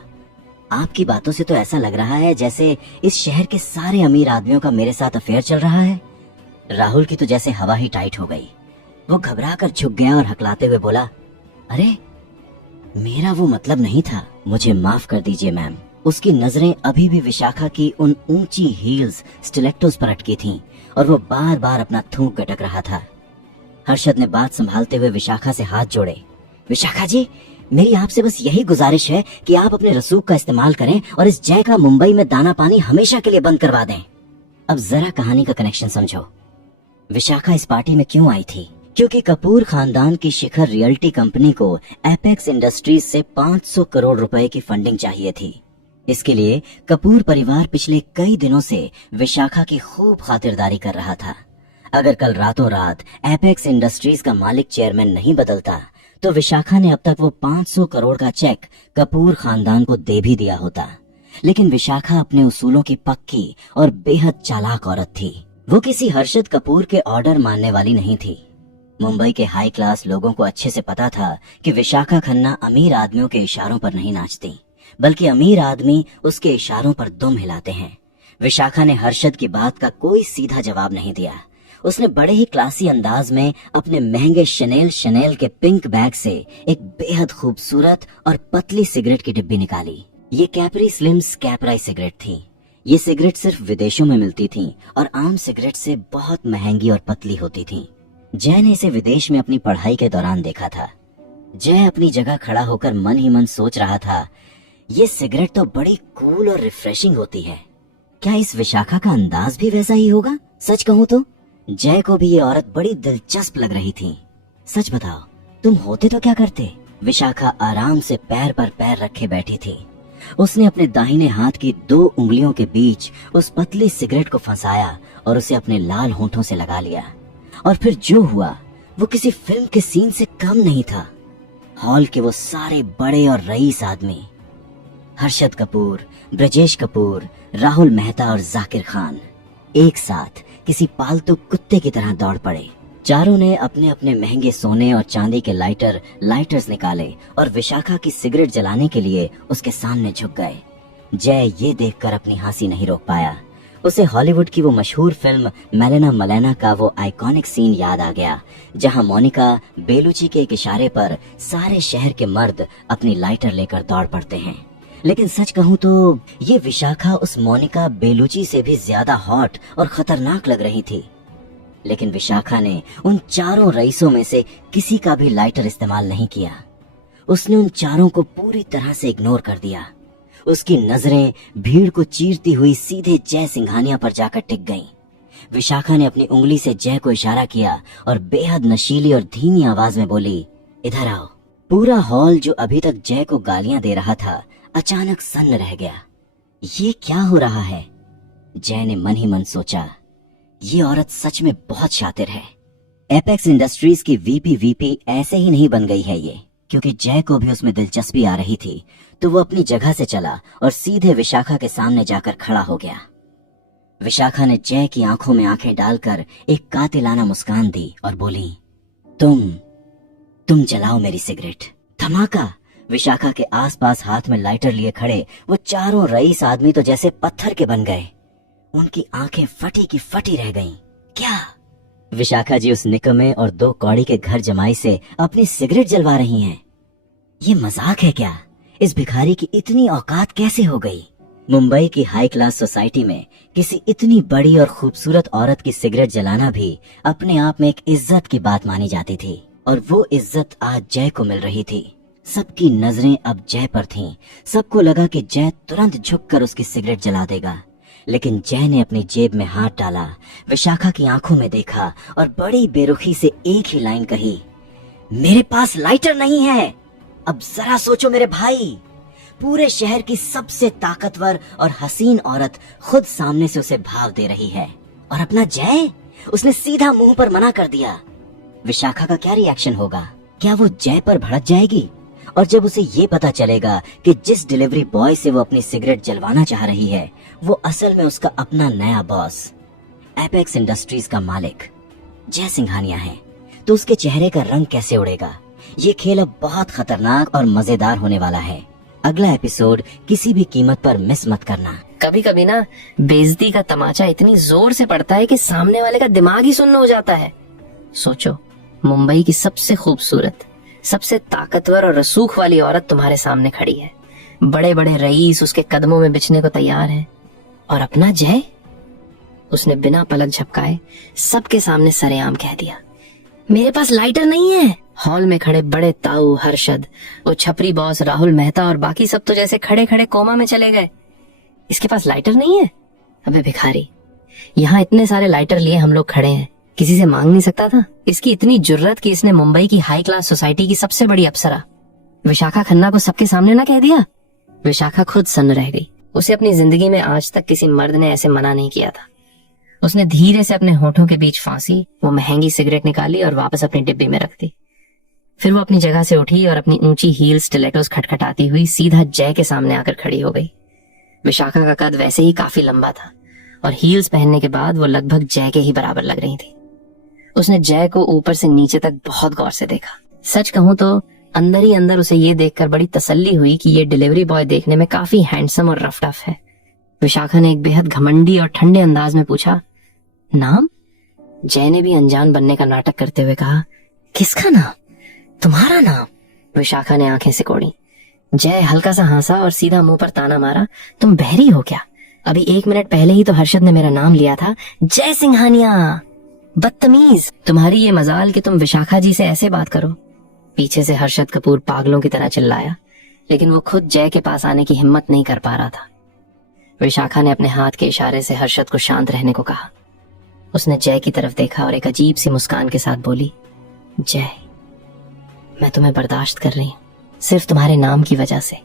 आपकी बातों से तो ऐसा लग रहा है जैसे इस शहर के सारे अमीर आदमियों का मेरे साथ अफेयर चल रहा है। राहुल की तो जैसे हवा ही टाइट हो गई। वो घबरा कर झुक गया और हकलाते हुए बोला, अरे मेरा वो मतलब नहीं था, मुझे माफ कर दीजिए मैम। उसकी नजरें अभी भी विशाखा की उन ऊंची हील्स स्टिलेक्टोस पर अटकी थीं और वो बार बार अपना थूक गटक रहा था। हर्षद ने बात संभालते हुए विशाखा से हाथ जोड़े, विशाखा जी, मेरी आपसे बस यही गुजारिश है कि आप अपने रसूख का इस्तेमाल करें और इस जय का मुंबई में दाना पानी हमेशा के लिए बंद करवा दें। अब जरा कहानी का कनेक्शन समझो। विशाखा इस पार्टी में क्यों आई थी? क्योंकि कपूर खानदान की शिखर रियल्टी कंपनी को एपेक्स इंडस्ट्रीज से 500 करोड़ रुपए की फंडिंग चाहिए थी। इसके लिए कपूर परिवार पिछले कई दिनों से विशाखा की खूब खातिरदारी कर रहा था। अगर कल रातों रात एपेक्स इंडस्ट्रीज का मालिक चेयरमैन नहीं बदलता तो विशाखा ने अब तक वो 500 करोड़ का चेक कपूर खानदान को दे भी दिया होता। लेकिन विशाखा अपने उसूलों की पक्की और बेहद चालाक औरत थी। वो किसी हर्षद कपूर के ऑर्डर मानने वाली नहीं थी। मुंबई के हाई क्लास लोगों को अच्छे से पता था कि विशाखा खन्ना अमीर आदमियों के इशारों पर नहीं नाचती, बल्कि अमीर आदमी उसके इशारों पर दुम हिलाते हैं। विशाखा ने हर्षद की बात का कोई सीधा जवाब नहीं दिया। उसने बड़े ही क्लासी अंदाज में अपने महंगे शनेल के पिंक बैग से एक बेहद खूबसूरत और पतली सिगरेट की डिब्बी निकाली। ये कैपरी स्लिम्स कैपराई सिगरेट थी। ये सिगरेट सिर्फ विदेशों में मिलती थी और आम सिगरेट से बहुत महंगी और पतली होती थी। जय ने इसे विदेश में अपनी पढ़ाई के दौरान देखा था। जय अपनी जगह खड़ा होकर मन ही मन सोच रहा था, ये सिगरेट तो बड़ी कूल और रिफ्रेशिंग होती है। क्या इस विशाखा का अंदाज भी वैसा ही होगा? सच कहूँ तो जय को भी ये औरत बड़ी दिलचस्प लग रही थी। सच बताओ, तुम होते तो क्या करते? विशाखा आराम से पैर पर पैर रखे बैठी थी। उसने अपने दाहिने हाथ की 2 उंगलियों के बीच उस पतली सिगरेट को फंसाया और उसे अपने लाल होंठों से लगा लिया। और फिर जो हुआ वो किसी फिल्म के सीन से कम नहीं था। हॉल के वो सारे बड़े और रईस आदमी, हर्षद कपूर, ब्रजेश कपूर, राहुल मेहता और जाकिर खान, एक साथ किसी पालतू कुत्ते की तरह दौड़ पड़े। चारों ने अपने अपने महंगे सोने और चांदी के लाइटर्स निकाले और विशाखा की सिगरेट जलाने के लिए उसके सामने झुक गए। जय ये देखकर अपनी हंसी नहीं रोक पाया। उसे हॉलीवुड की वो मशहूर फिल्म मेलेना मलेना का वो आइकॉनिक सीन याद आ गया, जहां मोनिका बेलुची के एक इशारे पर सारे शहर के मर्द अपनी लाइटर लेकर दौड़ पड़ते हैं। लेकिन सच कहूँ तो ये विशाखा उस मोनिका बेलुची से भी ज्यादा हॉट और खतरनाक लग रही थी। लेकिन विशाखा ने उन चारों रईसों में से किसी का भी लाइटर इस्तेमाल नहीं किया। उसने उन चारों को पूरी तरह से इग्नोर कर दिया। उसकी नजरें भीड़ को चीरती हुई सीधे जय सिंघानिया पर जाकर टिक गईं। विशाखा ने अपनी उंगली से जय को इशारा किया और बेहद नशीली और धीमी आवाज में बोली, इधर आओ। पूरा हॉल जो अभी तक जय को गालियां दे रहा था अचानक सन्न रह गया। ये क्या हो रहा है? जय ने मन ही मन सोचा, ये औरत सच में बहुत शातिर है। एपेक्स इंडस्ट्रीज की वीपी ऐसे ही नहीं बन गई है ये। क्योंकि जय को भी उसमें दिलचस्पी आ रही थी तो वो अपनी जगह से चला और सीधे विशाखा के सामने जाकर खड़ा हो गया। विशाखा ने जय की आंखों में आंखें डालकर एक कातिलाना मुस्कान दी और बोली, तुम जलाओ मेरी सिगरेट। धमाका! विशाखा के आसपास हाथ में लाइटर लिए खड़े वो चारों रईस आदमी तो जैसे पत्थर के बन गए। उनकी आंखें फटी की फटी रह गईं। क्या विशाखा जी उस निकम्मे और 2 कौड़ी के घर जमाई से अपनी सिगरेट जलवा रही हैं? ये मजाक है क्या? इस भिखारी की इतनी औकात कैसे हो गई? मुंबई की हाई क्लास सोसाइटी में किसी इतनी बड़ी और खूबसूरत औरत की सिगरेट जलाना भी अपने आप में एक इज्जत की बात मानी जाती थी, और वो इज्जत आज जय को मिल रही थी। सबकी नजरें अब जय पर थीं। सबको लगा कि जय तुरंत झुककर उसकी सिगरेट जला देगा, लेकिन जय ने अपनी जेब में हाथ डाला, विशाखा की आंखों में देखा और बड़ी बेरुखी से एक ही लाइन कही, मेरे पास लाइटर नहीं है। अब जरा सोचो मेरे भाई, पूरे शहर की सबसे ताकतवर और हसीन औरत खुद सामने से उसे भाव दे रही है, और अपना जय उसने सीधा मुंह पर मना कर दिया। विशाखा का क्या रिएक्शन होगा? क्या वो जय पर भड़क जाएगी? और जब उसे ये पता चलेगा कि जिस डिलीवरी बॉय से वो अपनी सिगरेट जलवाना चाह रही है वो असल में उसका अपना नया बॉस, एपेक्स इंडस्ट्रीज का मालिक जय सिंघानिया है, तो उसके चेहरे का रंग कैसे उड़ेगा? ये खेल अब बहुत खतरनाक और मजेदार होने वाला है। अगला एपिसोड किसी भी कीमत पर मिस मत करना। कभी कभी ना बेइज्जती का तमाचा इतनी जोर से पड़ता है कि सामने वाले का दिमाग ही सुन्न हो जाता है। सोचो, मुंबई की सबसे खूबसूरत, सबसे ताकतवर और रसूख वाली औरत तुम्हारे सामने खड़ी है। बड़े बड़े रईस उसके कदमों में बिछने को तैयार हैं, और अपना जय, उसने बिना पलक झपकाए सबके सामने सरेआम कह दिया, मेरे पास लाइटर नहीं है। हॉल में खड़े बड़े ताऊ, हर्षद, वो छपरी बॉस राहुल मेहता और बाकी सब तो जैसे खड़े खड़े कोमा में चले गए। इसके पास लाइटर नहीं है? अबे भिखारी, यहाँ इतने सारे लाइटर लिए हम लोग खड़े हैं, किसी से मांग नहीं सकता था? इसकी इतनी जुर्रत कि इसने मुंबई की हाई क्लास सोसाइटी की सबसे बड़ी अप्सरा विशाखा खन्ना को सबके सामने ना कह दिया। विशाखा खुद सन्न रह गई। उसे अपनी जिंदगी में आज तक किसी मर्द ने ऐसे मना नहीं किया था। उसने धीरे से अपने होठों के बीच फांसी वो महंगी सिगरेट निकाली और वापस अपनी डिब्बी में रख दी। फिर वो अपनी जगह से उठी और अपनी ऊंची हील स्टिलेटोस खटखटाती हुई सीधा जय के सामने आकर खड़ी हो गई। विशाखा का कद वैसे ही काफी लंबा था और हील्स पहनने के बाद वो लगभग जय के ही बराबर लग रही थी। उसने जय को ऊपर से नीचे तक बहुत गौर से देखा। सच कहूं तो अंदर ही अंदर उसे ये देखकर बड़ी तसल्ली हुई कि ये डिलीवरी बॉय देखने में काफी हैंडसम और रफ टफ है। विशाखा ने एक बेहद घमंडी और ठंडे अंदाज में पूछा, नाम? जय ने भी अनजान बनने का नाटक करते हुए कहा, किसका नाम? तुम्हारा नाम? विशाखा ने आंखें सिकोड़ी। जय हल्का सा हंसा और सीधा मुंह पर ताना मारा, तुम बहरी हो क्या? अभी 1 मिनट पहले ही तो हर्षद ने मेरा नाम लिया था, जय सिंघानिया। बदतमीज, तुम्हारी ये मजाल कि तुम विशाखा जी से ऐसे बात करो। पीछे से हर्षद कपूर पागलों की तरह चिल्लाया, लेकिन वो खुद जय के पास आने की हिम्मत नहीं कर पा रहा था। विशाखा ने अपने हाथ के इशारे से हर्षद को शांत रहने को कहा। उसने जय की तरफ देखा और एक अजीब सी मुस्कान के साथ बोली, जय, मैं तुम्हें बर्दाश्त कर रही हूँ सिर्फ तुम्हारे नाम की वजह से।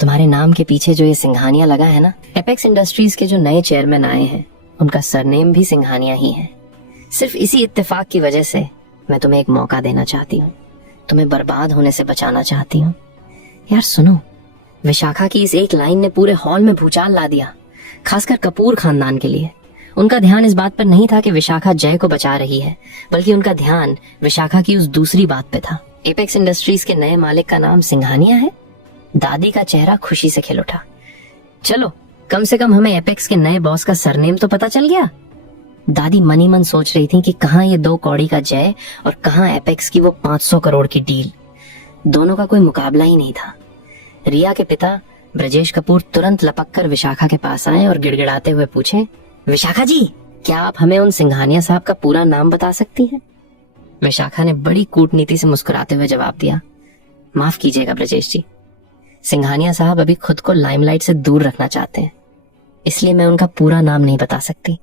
तुम्हारे नाम के पीछे जो ये सिंघानिया लगा है ना, एपेक्स इंडस्ट्रीज के जो नए चेयरमैन आए हैं उनका सरनेम भी सिंघानिया ही है। सिर्फ इसी इत्तेफाक की वजह से मैं तुम्हें एक मौका देना चाहती हूँ, तुम्हें बर्बाद होने से बचाना चाहती हूँ। यार सुनो, विशाखा की इस एक लाइन ने पूरे हॉल में भूचाल ला दिया, खासकर कपूर खानदान के लिए। उनका ध्यान इस बात पर नहीं था कि विशाखा जय को बचा रही है, बल्कि उनका ध्यान विशाखा की उस दूसरी बात पे था। एपेक्स इंडस्ट्रीज के नए मालिक का नाम सिंघानिया है? दादी का चेहरा खुशी से खिल उठा। चलो, कम से कम हमें एपेक्स के नए बॉस का सरनेम तो पता चल गया। दादी मनी मन सोच रही थी कि कहाँ ये 2 कौड़ी का जय और कहाँ एपेक्स की वो 500 करोड़ की डील। दोनों का कोई मुकाबला ही नहीं था। रिया के पिता ब्रजेश कपूर तुरंत लपक कर विशाखा के पास आए और गिड़गिड़ाते हुए पूछे, विशाखा जी, क्या आप हमें उन सिंघानिया साहब का पूरा नाम बता सकती हैं? विशाखा ने बड़ी कूटनीति से मुस्कुराते हुए जवाब दिया, माफ कीजिएगा ब्रजेश जी, सिंघानिया साहब अभी खुद को लाइमलाइट से दूर रखना चाहते हैं, इसलिए मैं उनका पूरा नाम नहीं बता सकती।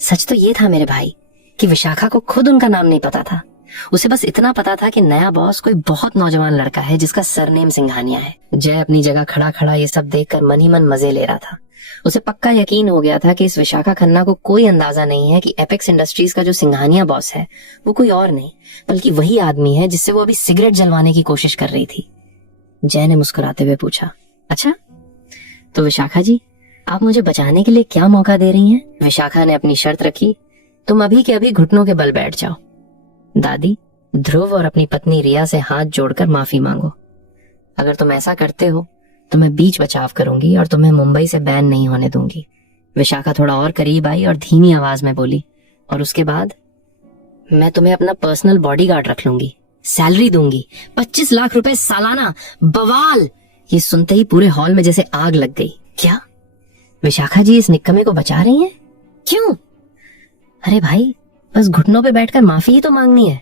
सच तो ये था मेरे भाई कि विशाखा को खुद उनका नाम नहीं पता था। उसे बस इतना पता था कि नया बॉस कोई बहुत नौजवान लड़का है जिसका सरनेम सिंघानिया है। जय अपनी जगह खड़ा खड़ा ये सब देखकर मन ही मन मजे ले रहा था। उसे पक्का यकीन हो गया था कि इस विशाखा खन्ना को कोई अंदाजा नहीं है कि एपेक्स इंडस्ट्रीज का जो सिंघानिया बॉस है वो कोई और नहीं बल्कि वही आदमी है जिससे वो अभी सिगरेट जलवाने की कोशिश कर रही थी। जय ने मुस्कुराते हुए पूछा, अच्छा तो विशाखा जी, आप मुझे बचाने के लिए क्या मौका दे रही हैं? विशाखा ने अपनी शर्त रखी, तुम अभी के अभी घुटनों के बल बैठ जाओ। दादी, ध्रुव और अपनी पत्नी रिया से हाथ जोड़कर माफी मांगो। अगर तुम ऐसा करते हो तो मैं बीच बचाव करूंगी और तुम्हें मुंबई से बैन नहीं होने दूंगी। विशाखा थोड़ा और करीब आई और धीमी आवाज में बोली, और उसके बाद मैं तुम्हें अपना पर्सनल बॉडीगार्ड रख लूंगी, सैलरी दूंगी, 25 लाख रुपए सालाना, बवाल। ये सुनते ही पूरे हॉल में जैसे आग लग गई। क्या विशाखा जी इस निक्कमे को बचा रही हैं? क्यों? अरे भाई, बस घुटनों पे बैठकर माफी ही तो मांगनी है।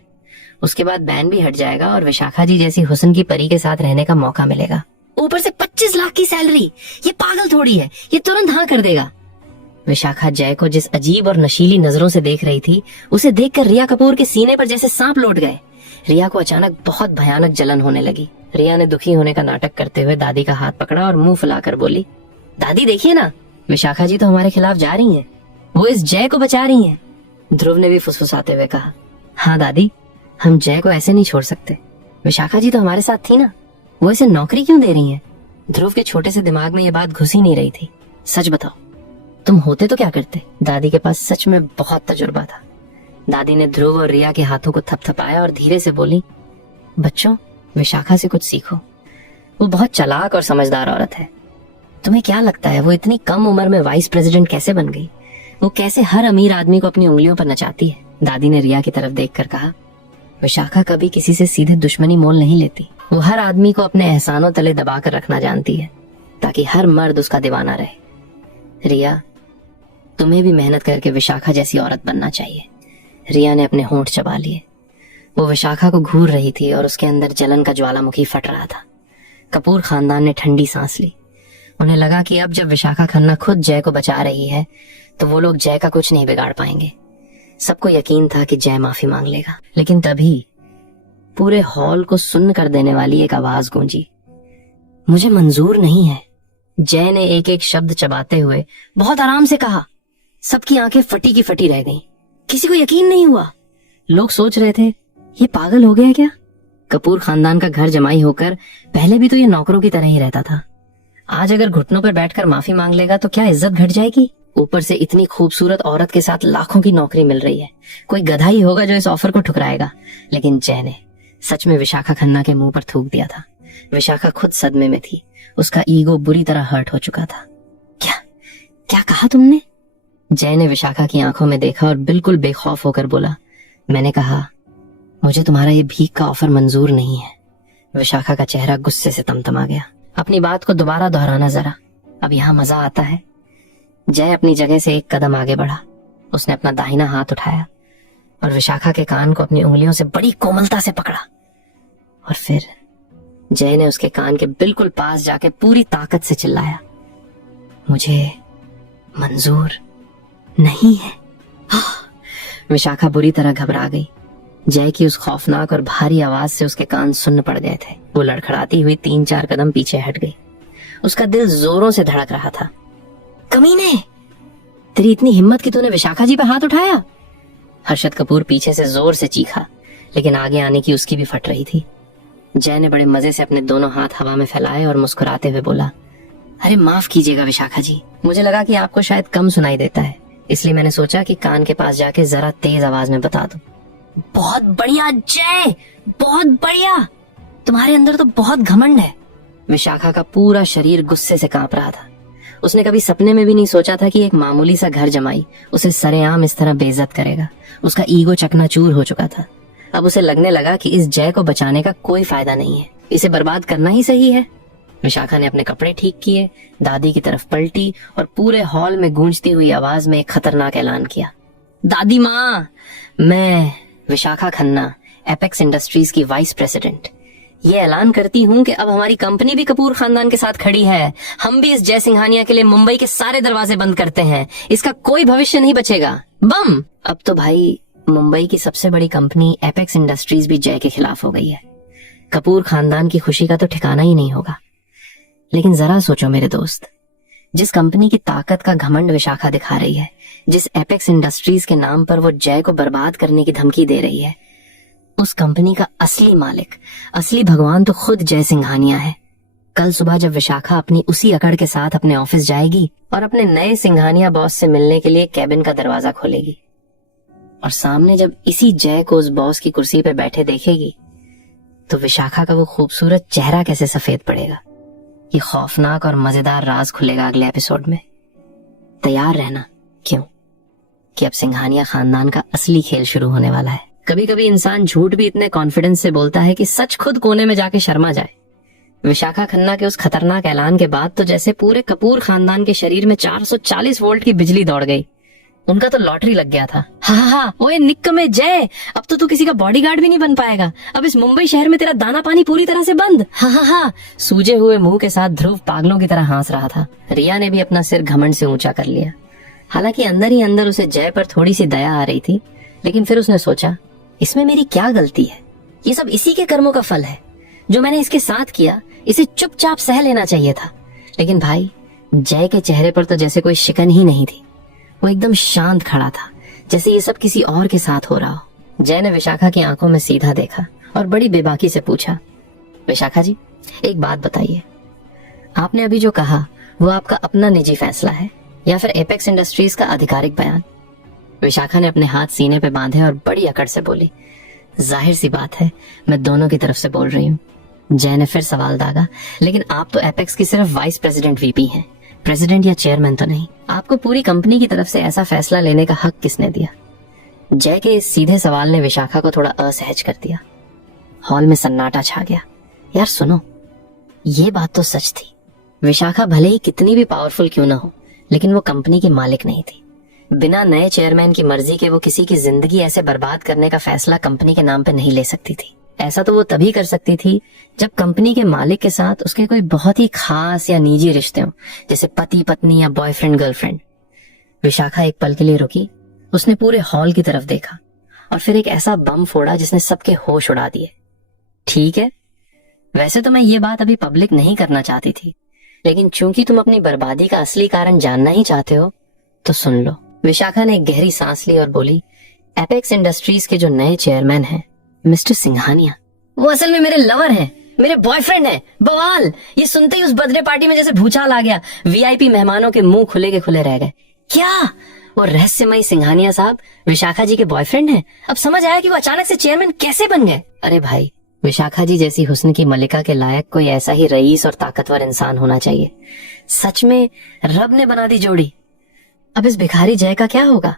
उसके बाद बैन भी हट जाएगा और विशाखा जी जैसी हुस्न की परी के साथ रहने का मौका मिलेगा। ऊपर से 25 लाख की सैलरी। ये पागल थोड़ी है, ये तुरंत हाँ कर देगा। विशाखा जय को जिस अजीब और नशीली नजरों से देख रही थी, उसे देखकर रिया कपूर के सीने पर जैसे सांप लौट गए। रिया को अचानक बहुत भयानक जलन होने लगी। रिया ने दुखी होने का नाटक करते हुए दादी का हाथ पकड़ा और मुंह फुलाकर बोली, दादी देखिए ना, विशाखा जी तो हमारे खिलाफ जा रही हैं। वो इस जय को बचा रही हैं। ध्रुव ने भी फुसफुसाते हुए कहा, हाँ दादी, हम जय को ऐसे नहीं छोड़ सकते। विशाखा जी तो हमारे साथ थी ना, वो इसे नौकरी क्यों दे रही हैं? ध्रुव के छोटे से दिमाग में ये बात घुस ही नहीं रही थी। सच बताओ, तुम होते तो क्या करते? दादी के पास सच में बहुत तजुर्बा था। दादी ने ध्रुव और रिया के हाथों को थपथपाया और धीरे से बोली, बच्चों, विशाखा से कुछ सीखो। वो बहुत चालाक और समझदार औरत है। तुम्हें क्या लगता है वो इतनी कम उम्र में वाइस प्रेसिडेंट कैसे बन गई? वो कैसे हर अमीर आदमी को अपनी उंगलियों पर नचाती है? दादी ने रिया की तरफ देखकर कहा, विशाखा कभी किसी से सीधे दुश्मनी मोल नहीं लेती। वो हर आदमी को अपने एहसानों तले दबाकर रखना जानती है, ताकि हर मर्द उसका दीवाना रहे। रिया, तुम्हें भी मेहनत करके विशाखा जैसी औरत बनना चाहिए। रिया ने अपने होंठ चबा लिए। वो विशाखा को घूर रही थी और उसके अंदर जलन का ज्वालामुखी फट रहा था। कपूर खानदान ने ठंडी सांस ली। उन्हें लगा कि अब जब विशाखा खन्ना खुद जय को बचा रही है, तो वो लोग जय का कुछ नहीं बिगाड़ पाएंगे। सबको यकीन था कि जय माफी मांग लेगा, लेकिन तभी पूरे हॉल को सुन्न कर देने वाली एक आवाज गूंजी, मुझे मंजूर नहीं है। जय ने एक एक शब्द चबाते हुए बहुत आराम से कहा। सबकी आंखें फटी की फटी रह गईं। किसी को यकीन नहीं हुआ। लोग सोच रहे थे, ये पागल हो गया क्या? कपूर खानदान का घर जमाई होकर पहले भी तो ये नौकरों की तरह ही रहता था। आज अगर घुटनों पर बैठकर माफी मांग लेगा तो क्या इज्जत घट जाएगी? ऊपर से इतनी खूबसूरत औरत के साथ लाखों की नौकरी मिल रही है। कोई गधा ही होगा जो इस ऑफर को ठुकराएगा। लेकिन जय ने सच में विशाखा खन्ना के मुंह पर थूक दिया था। विशाखा खुद सदमे में थी। उसका ईगो बुरी तरह हर्ट हो चुका था। क्या क्या कहा तुमने? जय ने विशाखा की आंखों में देखा और बिल्कुल बेखौफ होकर बोला, मैंने कहा, मुझे तुम्हारा ये भीख का ऑफर मंजूर नहीं है। विशाखा का चेहरा गुस्से से तमतमा गया। अपनी बात को दोबारा दोहराना जरा, अब यहाँ मजा आता है। जय अपनी जगह से एक कदम आगे बढ़ा। उसने अपना दाहिना हाथ उठाया और विशाखा के कान को अपनी उंगलियों से बड़ी कोमलता से पकड़ा। और फिर जय ने उसके कान के बिल्कुल पास जाके पूरी ताकत से चिल्लाया, मुझे मंजूर नहीं है। विशाखा बुरी तरह घबरा गई। जय की उस खौफनाक और भारी आवाज से उसके कान सुन्न पड़ गए थे। वो लड़खड़ाती हुई 3-4 कदम पीछे हट गई। उसका दिल जोरों से धड़क रहा था। कमीने, तेरी इतनी हिम्मत कि तूने विशाखा जी पे हाथ उठाया? हर्षद कपूर पीछे से जोर से चीखा, लेकिन आगे आने की उसकी भी फट रही थी। जय ने बड़े मजे से अपने दोनों हाथ हवा में फैलाए और मुस्कुराते हुए बोला, अरे माफ कीजिएगा विशाखा जी, मुझे लगा कि आपको शायद कम सुनाई देता है, इसलिए मैंने सोचा कि कान के पास जाके जरा तेज आवाज में बता दूं। बहुत बढ़िया जय, बहुत बढ़िया, तुम्हारे अंदर तो बहुत घमंड है। विशाखा का पूरा शरीर गुस्से से कांप रहा था। उसने कभी सपने में भी नहीं सोचा था कि एक मामूली सा घर जमाई उसे सरेआम इस तरह बेइज्जत करेगा। उसका ईगो चकनाचूर हो चुका था। अब उसे लगने लगा कि इस जय को बचाने का कोई फायदा नहीं है, इसे बर्बाद करना ही सही है। विशाखा ने अपने कपड़े ठीक किए, दादी की तरफ पलटी और पूरे हॉल में गूंजती हुई आवाज में एक खतरनाक ऐलान किया, दादी माँ, मैं विशाखा खन्ना, एपेक्स इंडस्ट्रीज की वाइस प्रेसिडेंट, ये ऐलान करती हूँ कि अब हमारी कंपनी भी कपूर खानदान के साथ खड़ी है। हम भी इस जय सिंघानिया के लिए मुंबई के सारे दरवाजे बंद करते हैं। इसका कोई भविष्य नहीं बचेगा। बम! अब तो भाई मुंबई की सबसे बड़ी कंपनी एपेक्स इंडस्ट्रीज भी जय के खिलाफ हो गई है। कपूर खानदान की खुशी का तो ठिकाना ही नहीं होगा। लेकिन जरा सोचो मेरे दोस्त, जिस कंपनी की ताकत का घमंड विशाखा दिखा रही है, जिस एपेक्स इंडस्ट्रीज के नाम पर वो जय को बर्बाद करने की धमकी दे रही है, उस कंपनी का असली मालिक, असली भगवान तो खुद जय सिंघानिया है। कल सुबह जब विशाखा अपनी उसी अकड़ के साथ अपने ऑफिस जाएगी और अपने नए सिंघानिया बॉस से मिलने के लिए कैबिन का दरवाजा खोलेगी, और सामने जब इसी जय को उस बॉस की कुर्सी पर बैठे देखेगी, तो विशाखा का वो खूबसूरत चेहरा कैसे सफेद पड़ेगा। ये खौफनाक और मजेदार राज खुलेगा अगले एपिसोड में। तैयार रहना। क्यों? कि अब सिंघानिया खानदान का असली खेल शुरू होने वाला है। कभी कभी इंसान झूठ भी इतने कॉन्फिडेंस से बोलता है कि सच खुद कोने में जाके शर्मा जाए। विशाखा खन्ना के उस खतरनाक ऐलान के बाद तो जैसे पूरे कपूर खानदान के शरीर में 440 वोल्ट की बिजली दौड़ गई। उनका तो लॉटरी लग गया था। हाँ, ओए निक्कमे जय, अब तो तू किसी का बॉडीगार्ड भी नहीं बन पाएगा। अब इस मुंबई शहर में तेरा दाना पानी पूरी तरह से बंद। हाँ, सूजे हुए मुंह के साथ ध्रुव पागलों की तरह हंस रहा था। रिया ने भी अपना सिर घमंड से ऊंचा कर लिया। हालांकि अंदर ही अंदर उसे जय पर थोड़ी सी दया आ रही थी, लेकिन फिर उसने सोचा, इसमें मेरी क्या गलती है? ये सब इसी के कर्मों का फल है। जो मैंने इसके साथ किया, इसे चुपचाप सह लेना चाहिए था। लेकिन भाई, जय के चेहरे पर तो जैसे कोई शिकन ही नहीं थी। वो एकदम शांत खड़ा था, जैसे ये सब किसी और के साथ हो रहा हो। जय ने विशाखा की आंखों में सीधा देखा और बड़ी बेबाकी से पूछा, विशाखा जी, एक बात बताइए, आपने अभी जो कहा वो आपका अपना निजी फैसला है या फिर एपेक्स इंडस्ट्रीज का आधिकारिक बयान? विशाखा ने अपने हाथ सीने पे बांधे और बड़ी अकड़ से बोली, जाहिर सी बात है, मैं दोनों की तरफ से बोल रही हूँ। जय ने फिर सवाल दागा, लेकिन आप तो एपेक्स की सिर्फ वाइस प्रेसिडेंट वीपी हैं, प्रेसिडेंट या चेयरमैन तो नहीं। आपको पूरी कंपनी की तरफ से ऐसा फैसला लेने का हक किसने दिया? जय के इस सीधे सवाल ने विशाखा को थोड़ा असहज कर दिया। हॉल में सन्नाटा छा गया। यार सुनो, ये बात तो सच थी। विशाखा भले ही कितनी भी पावरफुल क्यों ना हो, लेकिन वो कंपनी की मालिक नहीं थी। बिना नए चेयरमैन की मर्जी के वो किसी की जिंदगी ऐसे बर्बाद करने का फैसला कंपनी के नाम पे नहीं ले सकती थी। ऐसा तो वो तभी कर सकती थी जब कंपनी के मालिक के साथ उसके कोई बहुत ही खास या निजी रिश्ते हों, जैसे पति पत्नी या बॉयफ्रेंड गर्लफ्रेंड। विशाखा एक पल के लिए रुकी। उसने पूरे हॉल की तरफ देखा और फिर एक ऐसा बम फोड़ा जिसने सबके होश उड़ा दिए। ठीक है, वैसे तो मैं ये बात अभी पब्लिक नहीं करना चाहती थी, लेकिन चूंकि तुम अपनी बर्बादी का असली कारण जानना ही चाहते हो तो सुन लो। विशाखा ने एक गहरी सांस ली और बोली, एपेक्स इंडस्ट्रीज के जो नए चेयरमैन हैं, मिस्टर सिंघानिया, वो असल में मेरे लवर हैं, मेरे बॉयफ्रेंड हैं। बवाल! ये सुनते ही उस बर्थडे पार्टी में जैसे भूचाल आ गया। वीआईपी मेहमानों के मुंह खुले के खुले रह गए। क्या वो रहस्यमयी सिंघानिया साहब विशाखा जी के बॉयफ्रेंड हैं? अब समझ आया कि वो अचानक से चेयरमैन कैसे बन गए। अरे भाई, विशाखा जी जैसी हुस्न की मलिका के लायक कोई ऐसा ही रईस और ताकतवर इंसान होना चाहिए। सच में रब ने बना दी जोड़ी। अब इस भिखारी जय का क्या होगा?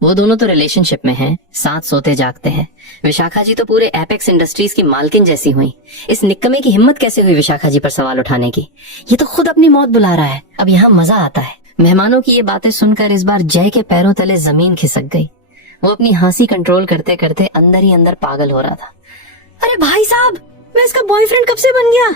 वो दोनों तो रिलेशनशिप में हैं, साथ सोते जागते हैं। विशाखा जी तो पूरे एपेक्स इंडस्ट्रीज की मालकिन जैसी हुई। इस निक्कमे की हिम्मत कैसे हुई विशाखा जी पर सवाल उठाने की? ये तो खुद अपनी मौत बुला रहा है। अब यहाँ मजा आता है। मेहमानों की ये बातें सुनकर इस बार जय के पैरों तले जमीन खिसक गई। वो अपनी हंसी कंट्रोल करते करते अंदर ही अंदर पागल हो रहा था। अरे भाई साहब, मैं इसका बॉयफ्रेंड कब से बन गया?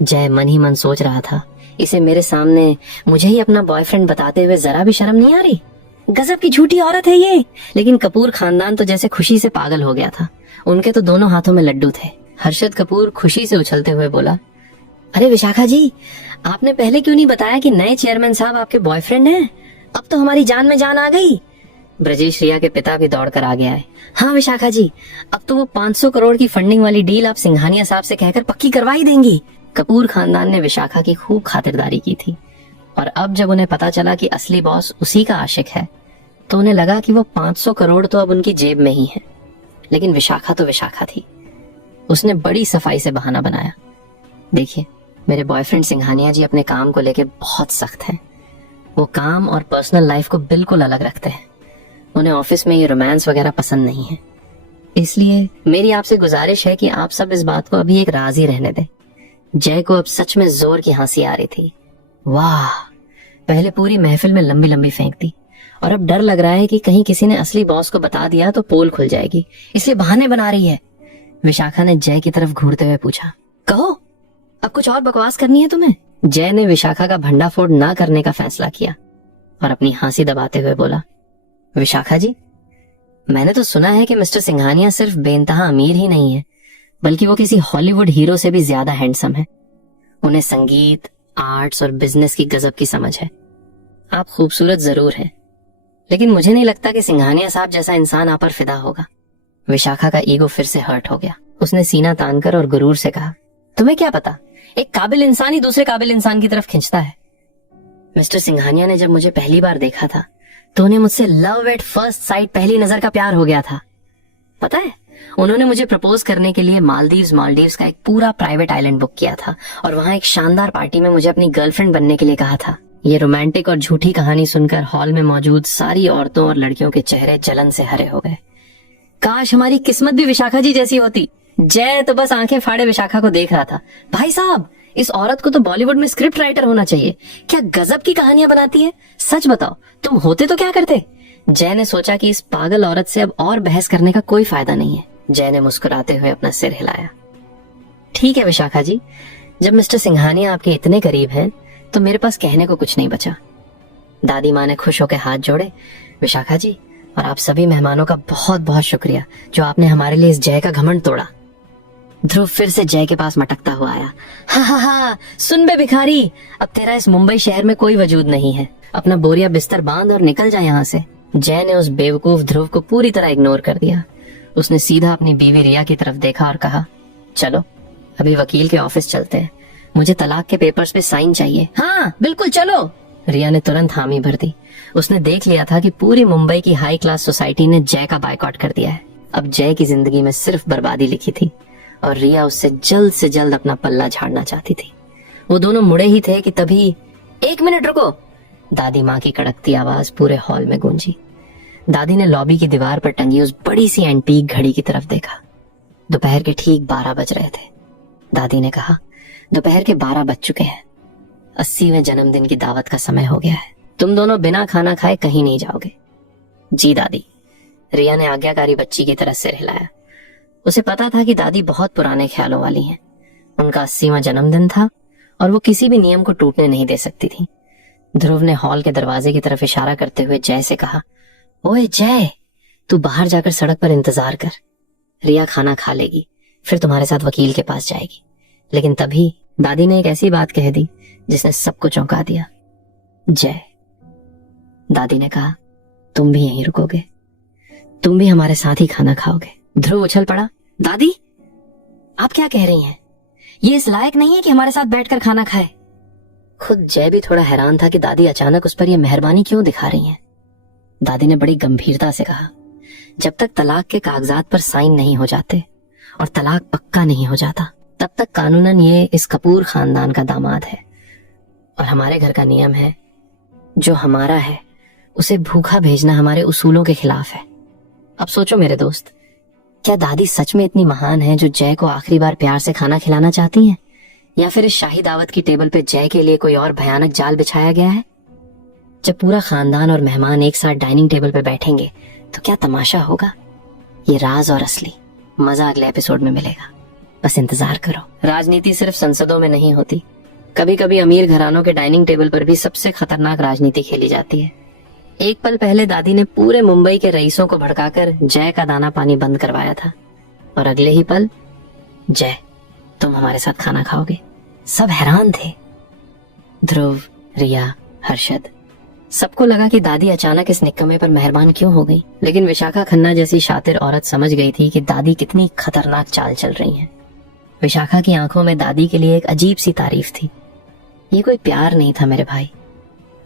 जय मन ही मन सोच रहा था, इसे मेरे सामने मुझे ही अपना बॉयफ्रेंड बताते हुए जरा भी शर्म नहीं आ रही। गजब की झूठी औरत है ये। लेकिन कपूर खानदान तो जैसे खुशी से पागल हो गया था। उनके तो दोनों हाथों में लड्डू थे। हर्षद कपूर खुशी से उछलते हुए बोला, अरे विशाखा जी, आपने पहले क्यों नहीं बताया कि नए चेयरमैन साहब आपके बॉयफ्रेंड हैं? अब तो हमारी जान में जान आ गई। ब्रजेश रिया के पिता भी दौड़कर आगे आए। हाँ विशाखा जी, अब तो वो 500 करोड़ की फंडिंग वाली डील आप सिंघानिया साहब से कहकर पक्की करवा ही देंगी। कपूर खानदान ने विशाखा की खूब खातिरदारी की थी, और अब जब उन्हें पता चला कि असली बॉस उसी का आशिक है, तो उन्हें लगा कि वो 500 करोड़ तो अब उनकी जेब में ही है। लेकिन विशाखा तो विशाखा थी। उसने बड़ी सफाई से बहाना बनाया, देखिए मेरे बॉयफ्रेंड सिंघानिया जी अपने काम को लेके बहुत सख्त हैं। वो काम और पर्सनल लाइफ को बिल्कुल अलग रखते हैं। उन्हें ऑफिस में ये रोमांस वगैरह पसंद नहीं है। इसलिए मेरी आपसे गुजारिश है कि आप सब इस बात को अभी एक राज ही रहने दें। जय को अब सच में जोर की हंसी आ रही थी। वाह, पहले पूरी महफिल में लंबी लंबी फेंकती, और अब डर लग रहा है कि कहीं किसी ने असली बॉस को बता दिया तो पोल खुल जाएगी, इसलिए बहाने बना रही है। विशाखा ने जय की तरफ घूरते हुए पूछा, कहो अब कुछ और बकवास करनी है तुम्हें? जय ने विशाखा का भंडाफोड़ ना करने का फैसला किया और अपनी हंसी दबाते हुए बोला, विशाखा जी, मैंने तो सुना है कि मिस्टर सिंघानिया सिर्फ बेइंतहा अमीर ही नहीं है, बल्कि वो किसी हॉलीवुड हीरो से भी ज्यादा हैंडसम है। उन्हें संगीत, आर्ट्स और बिजनेस की गजब की समझ है। आप खूबसूरत जरूर हैं, लेकिन मुझे नहीं लगता कि सिंघानिया साहब जैसा इंसान आप पर फिदा होगा। विशाखा का ईगो फिर से हर्ट हो गया। उसने सीना तानकर और गुरूर से कहा, तुम्हें क्या पता, एक काबिल इंसान ही दूसरे काबिल इंसान की तरफ खींचता है। मिस्टर सिंघानिया ने जब मुझे पहली बार देखा था तो उन्हें मुझसे लव एट फर्स्ट साइट, पहली नजर का प्यार हो गया था। पता है, उन्होंने मुझे प्रपोज करने के लिए मालदीव्स का एक पूरा प्राइवेट आइलैंड बुक किया था और वहां एक शानदार पार्टी में मुझे अपनी गर्लफ्रेंड बनने के लिए कहा था। ये रोमांटिक और झूठी कहानी सुनकर हॉल में मौजूद सारी औरतों और लड़कियों के चेहरे जलन से हरे हो गए। काश हमारी किस्मत भी विशाखा जी जैसी होती। जय तो बस आंखें फाड़े विशाखा को देख रहा था। भाई साहब, इस औरत को तो बॉलीवुड में स्क्रिप्ट राइटर होना चाहिए। क्या गजब की कहानियां बनाती है। सच बताओ, तुम होते तो क्या करते। जय ने सोचा कि इस पागल औरत से अब और बहस करने का कोई फायदा नहीं है। जय ने मुस्कुराते हुए अपना सिर हिलाया। ठीक है विशाखा जी, जब मिस्टर सिंघानिया आपके इतने करीब हैं तो मेरे पास कहने को कुछ नहीं बचा। दादी माँ ने खुश होकर हाथ जोड़े। विशाखा जी और आप सभी मेहमानों का बहुत बहुत शुक्रिया जो आपने हमारे लिए इस जय का घमंड तोड़ा। ध्रुव फिर से जय के पास मटकता हुआ आया। हा हा हा, सुन बे भिखारी, अब तेरा इस मुंबई शहर में कोई वजूद नहीं है। अपना बोरिया बिस्तर बांध और निकल जा यहाँ से। जय ने उस बेवकूफ ध्रुव को पूरी तरह इग्नोर कर दिया। उसने सीधा अपनी बीवी रिया की तरफ देखा और कहा, चलो अभी वकील के ऑफिस चलते हैं, मुझे तलाक के पेपर्स पे साइन चाहिए। हाँ बिल्कुल चलो। रिया ने तुरंत हामी भर दी। उसने देख लिया था कि पूरी मुंबई की हाई क्लास सोसाइटी ने जय का बायकॉट कर दिया है। अब जय की जिंदगी में सिर्फ बर्बादी लिखी थी और रिया उससे जल्द से जल्द अपना पल्ला झाड़ना चाहती थी। वो दोनों मुड़े ही थे कि तभी, एक मिनट रुको, दादी माँ की कड़कती आवाज पूरे हॉल में गूंजी। दादी ने लॉबी की दीवार पर टंगी उस बड़ी सी एंटीक घड़ी की तरफ देखा। दोपहर के ठीक 12 बज रहे थे। दादी ने कहा, दोपहर के 12 बज चुके हैं। 80वें जन्मदिन की दावत का समय हो गया है। तुम दोनों बिना खाना खाए कहीं नहीं जाओगे। जी दादी। रिया ने आज्ञाकारी बच्ची की तरह सिर हिलाया। उसे पता था कि दादी बहुत पुराने ख्यालों वाली हैं। उनका 80वां जन्मदिन था और वो किसी भी नियम को टूटने नहीं दे सकती थी। ध्रुव ने हॉल के दरवाजे की तरफ इशारा करते हुए जय से कहा, ओए जय, तू बाहर जाकर सड़क पर इंतजार कर। रिया खाना खा लेगी, फिर तुम्हारे साथ वकील के पास जाएगी। लेकिन तभी दादी ने एक ऐसी बात कह दी जिसने सबको चौंका दिया। जय, दादी ने कहा, तुम भी यहीं रुकोगे, तुम भी हमारे साथ ही खाना खाओगे। ध्रुव उछल पड़ा। दादी, आप क्या कह रही हैं? ये इस लायक नहीं है कि हमारे साथ बैठकर खाना खाए। खुद जय भी थोड़ा हैरान था कि दादी अचानक उस पर यह मेहरबानी क्यों दिखा रही हैं। दादी ने बड़ी गंभीरता से कहा, जब तक तलाक के कागजात पर साइन नहीं हो जाते और तलाक पक्का नहीं हो जाता, तब तक कानूनन ये इस कपूर खानदान का दामाद है और हमारे घर का नियम है, जो हमारा है उसे भूखा भेजना हमारे उसूलों के खिलाफ है। अब सोचो मेरे दोस्त, क्या दादी सच में इतनी महान है जो जय को आखिरी बार प्यार से खाना खिलाना चाहती हैं, या फिर इस शाही दावत की टेबल पे जय के लिए कोई और भयानक जाल बिछाया गया है? जब पूरा खानदान और मेहमान एक साथ डाइनिंग टेबल पे बैठेंगे तो क्या तमाशा होगा। ये राज और असली मजा अगले एपिसोड में मिलेगा, बस इंतजार करो। राजनीति सिर्फ संसदों में नहीं होती, कभी कभी अमीर घरानों के डाइनिंग टेबल पर भी सबसे खतरनाक राजनीति खेली जाती है। एक पल पहले दादी ने पूरे मुंबई के रईसों को भड़काकर जय का दाना पानी बंद करवाया था और अगले ही पल, जय तुम हमारे साथ खाना खाओगे। सब हैरान थे, ध्रुव, रिया, हर्षद। सबको लगा कि दादी अचानक इस निकम्मे पर मेहरबान क्यों हो गई, लेकिन विशाखा खन्ना जैसी शातिर औरत समझ गई थी कि दादी कितनी खतरनाक चाल चल रही हैं। विशाखा की आंखों में दादी के लिए एक अजीब सी तारीफ थी। ये कोई प्यार नहीं था मेरे भाई,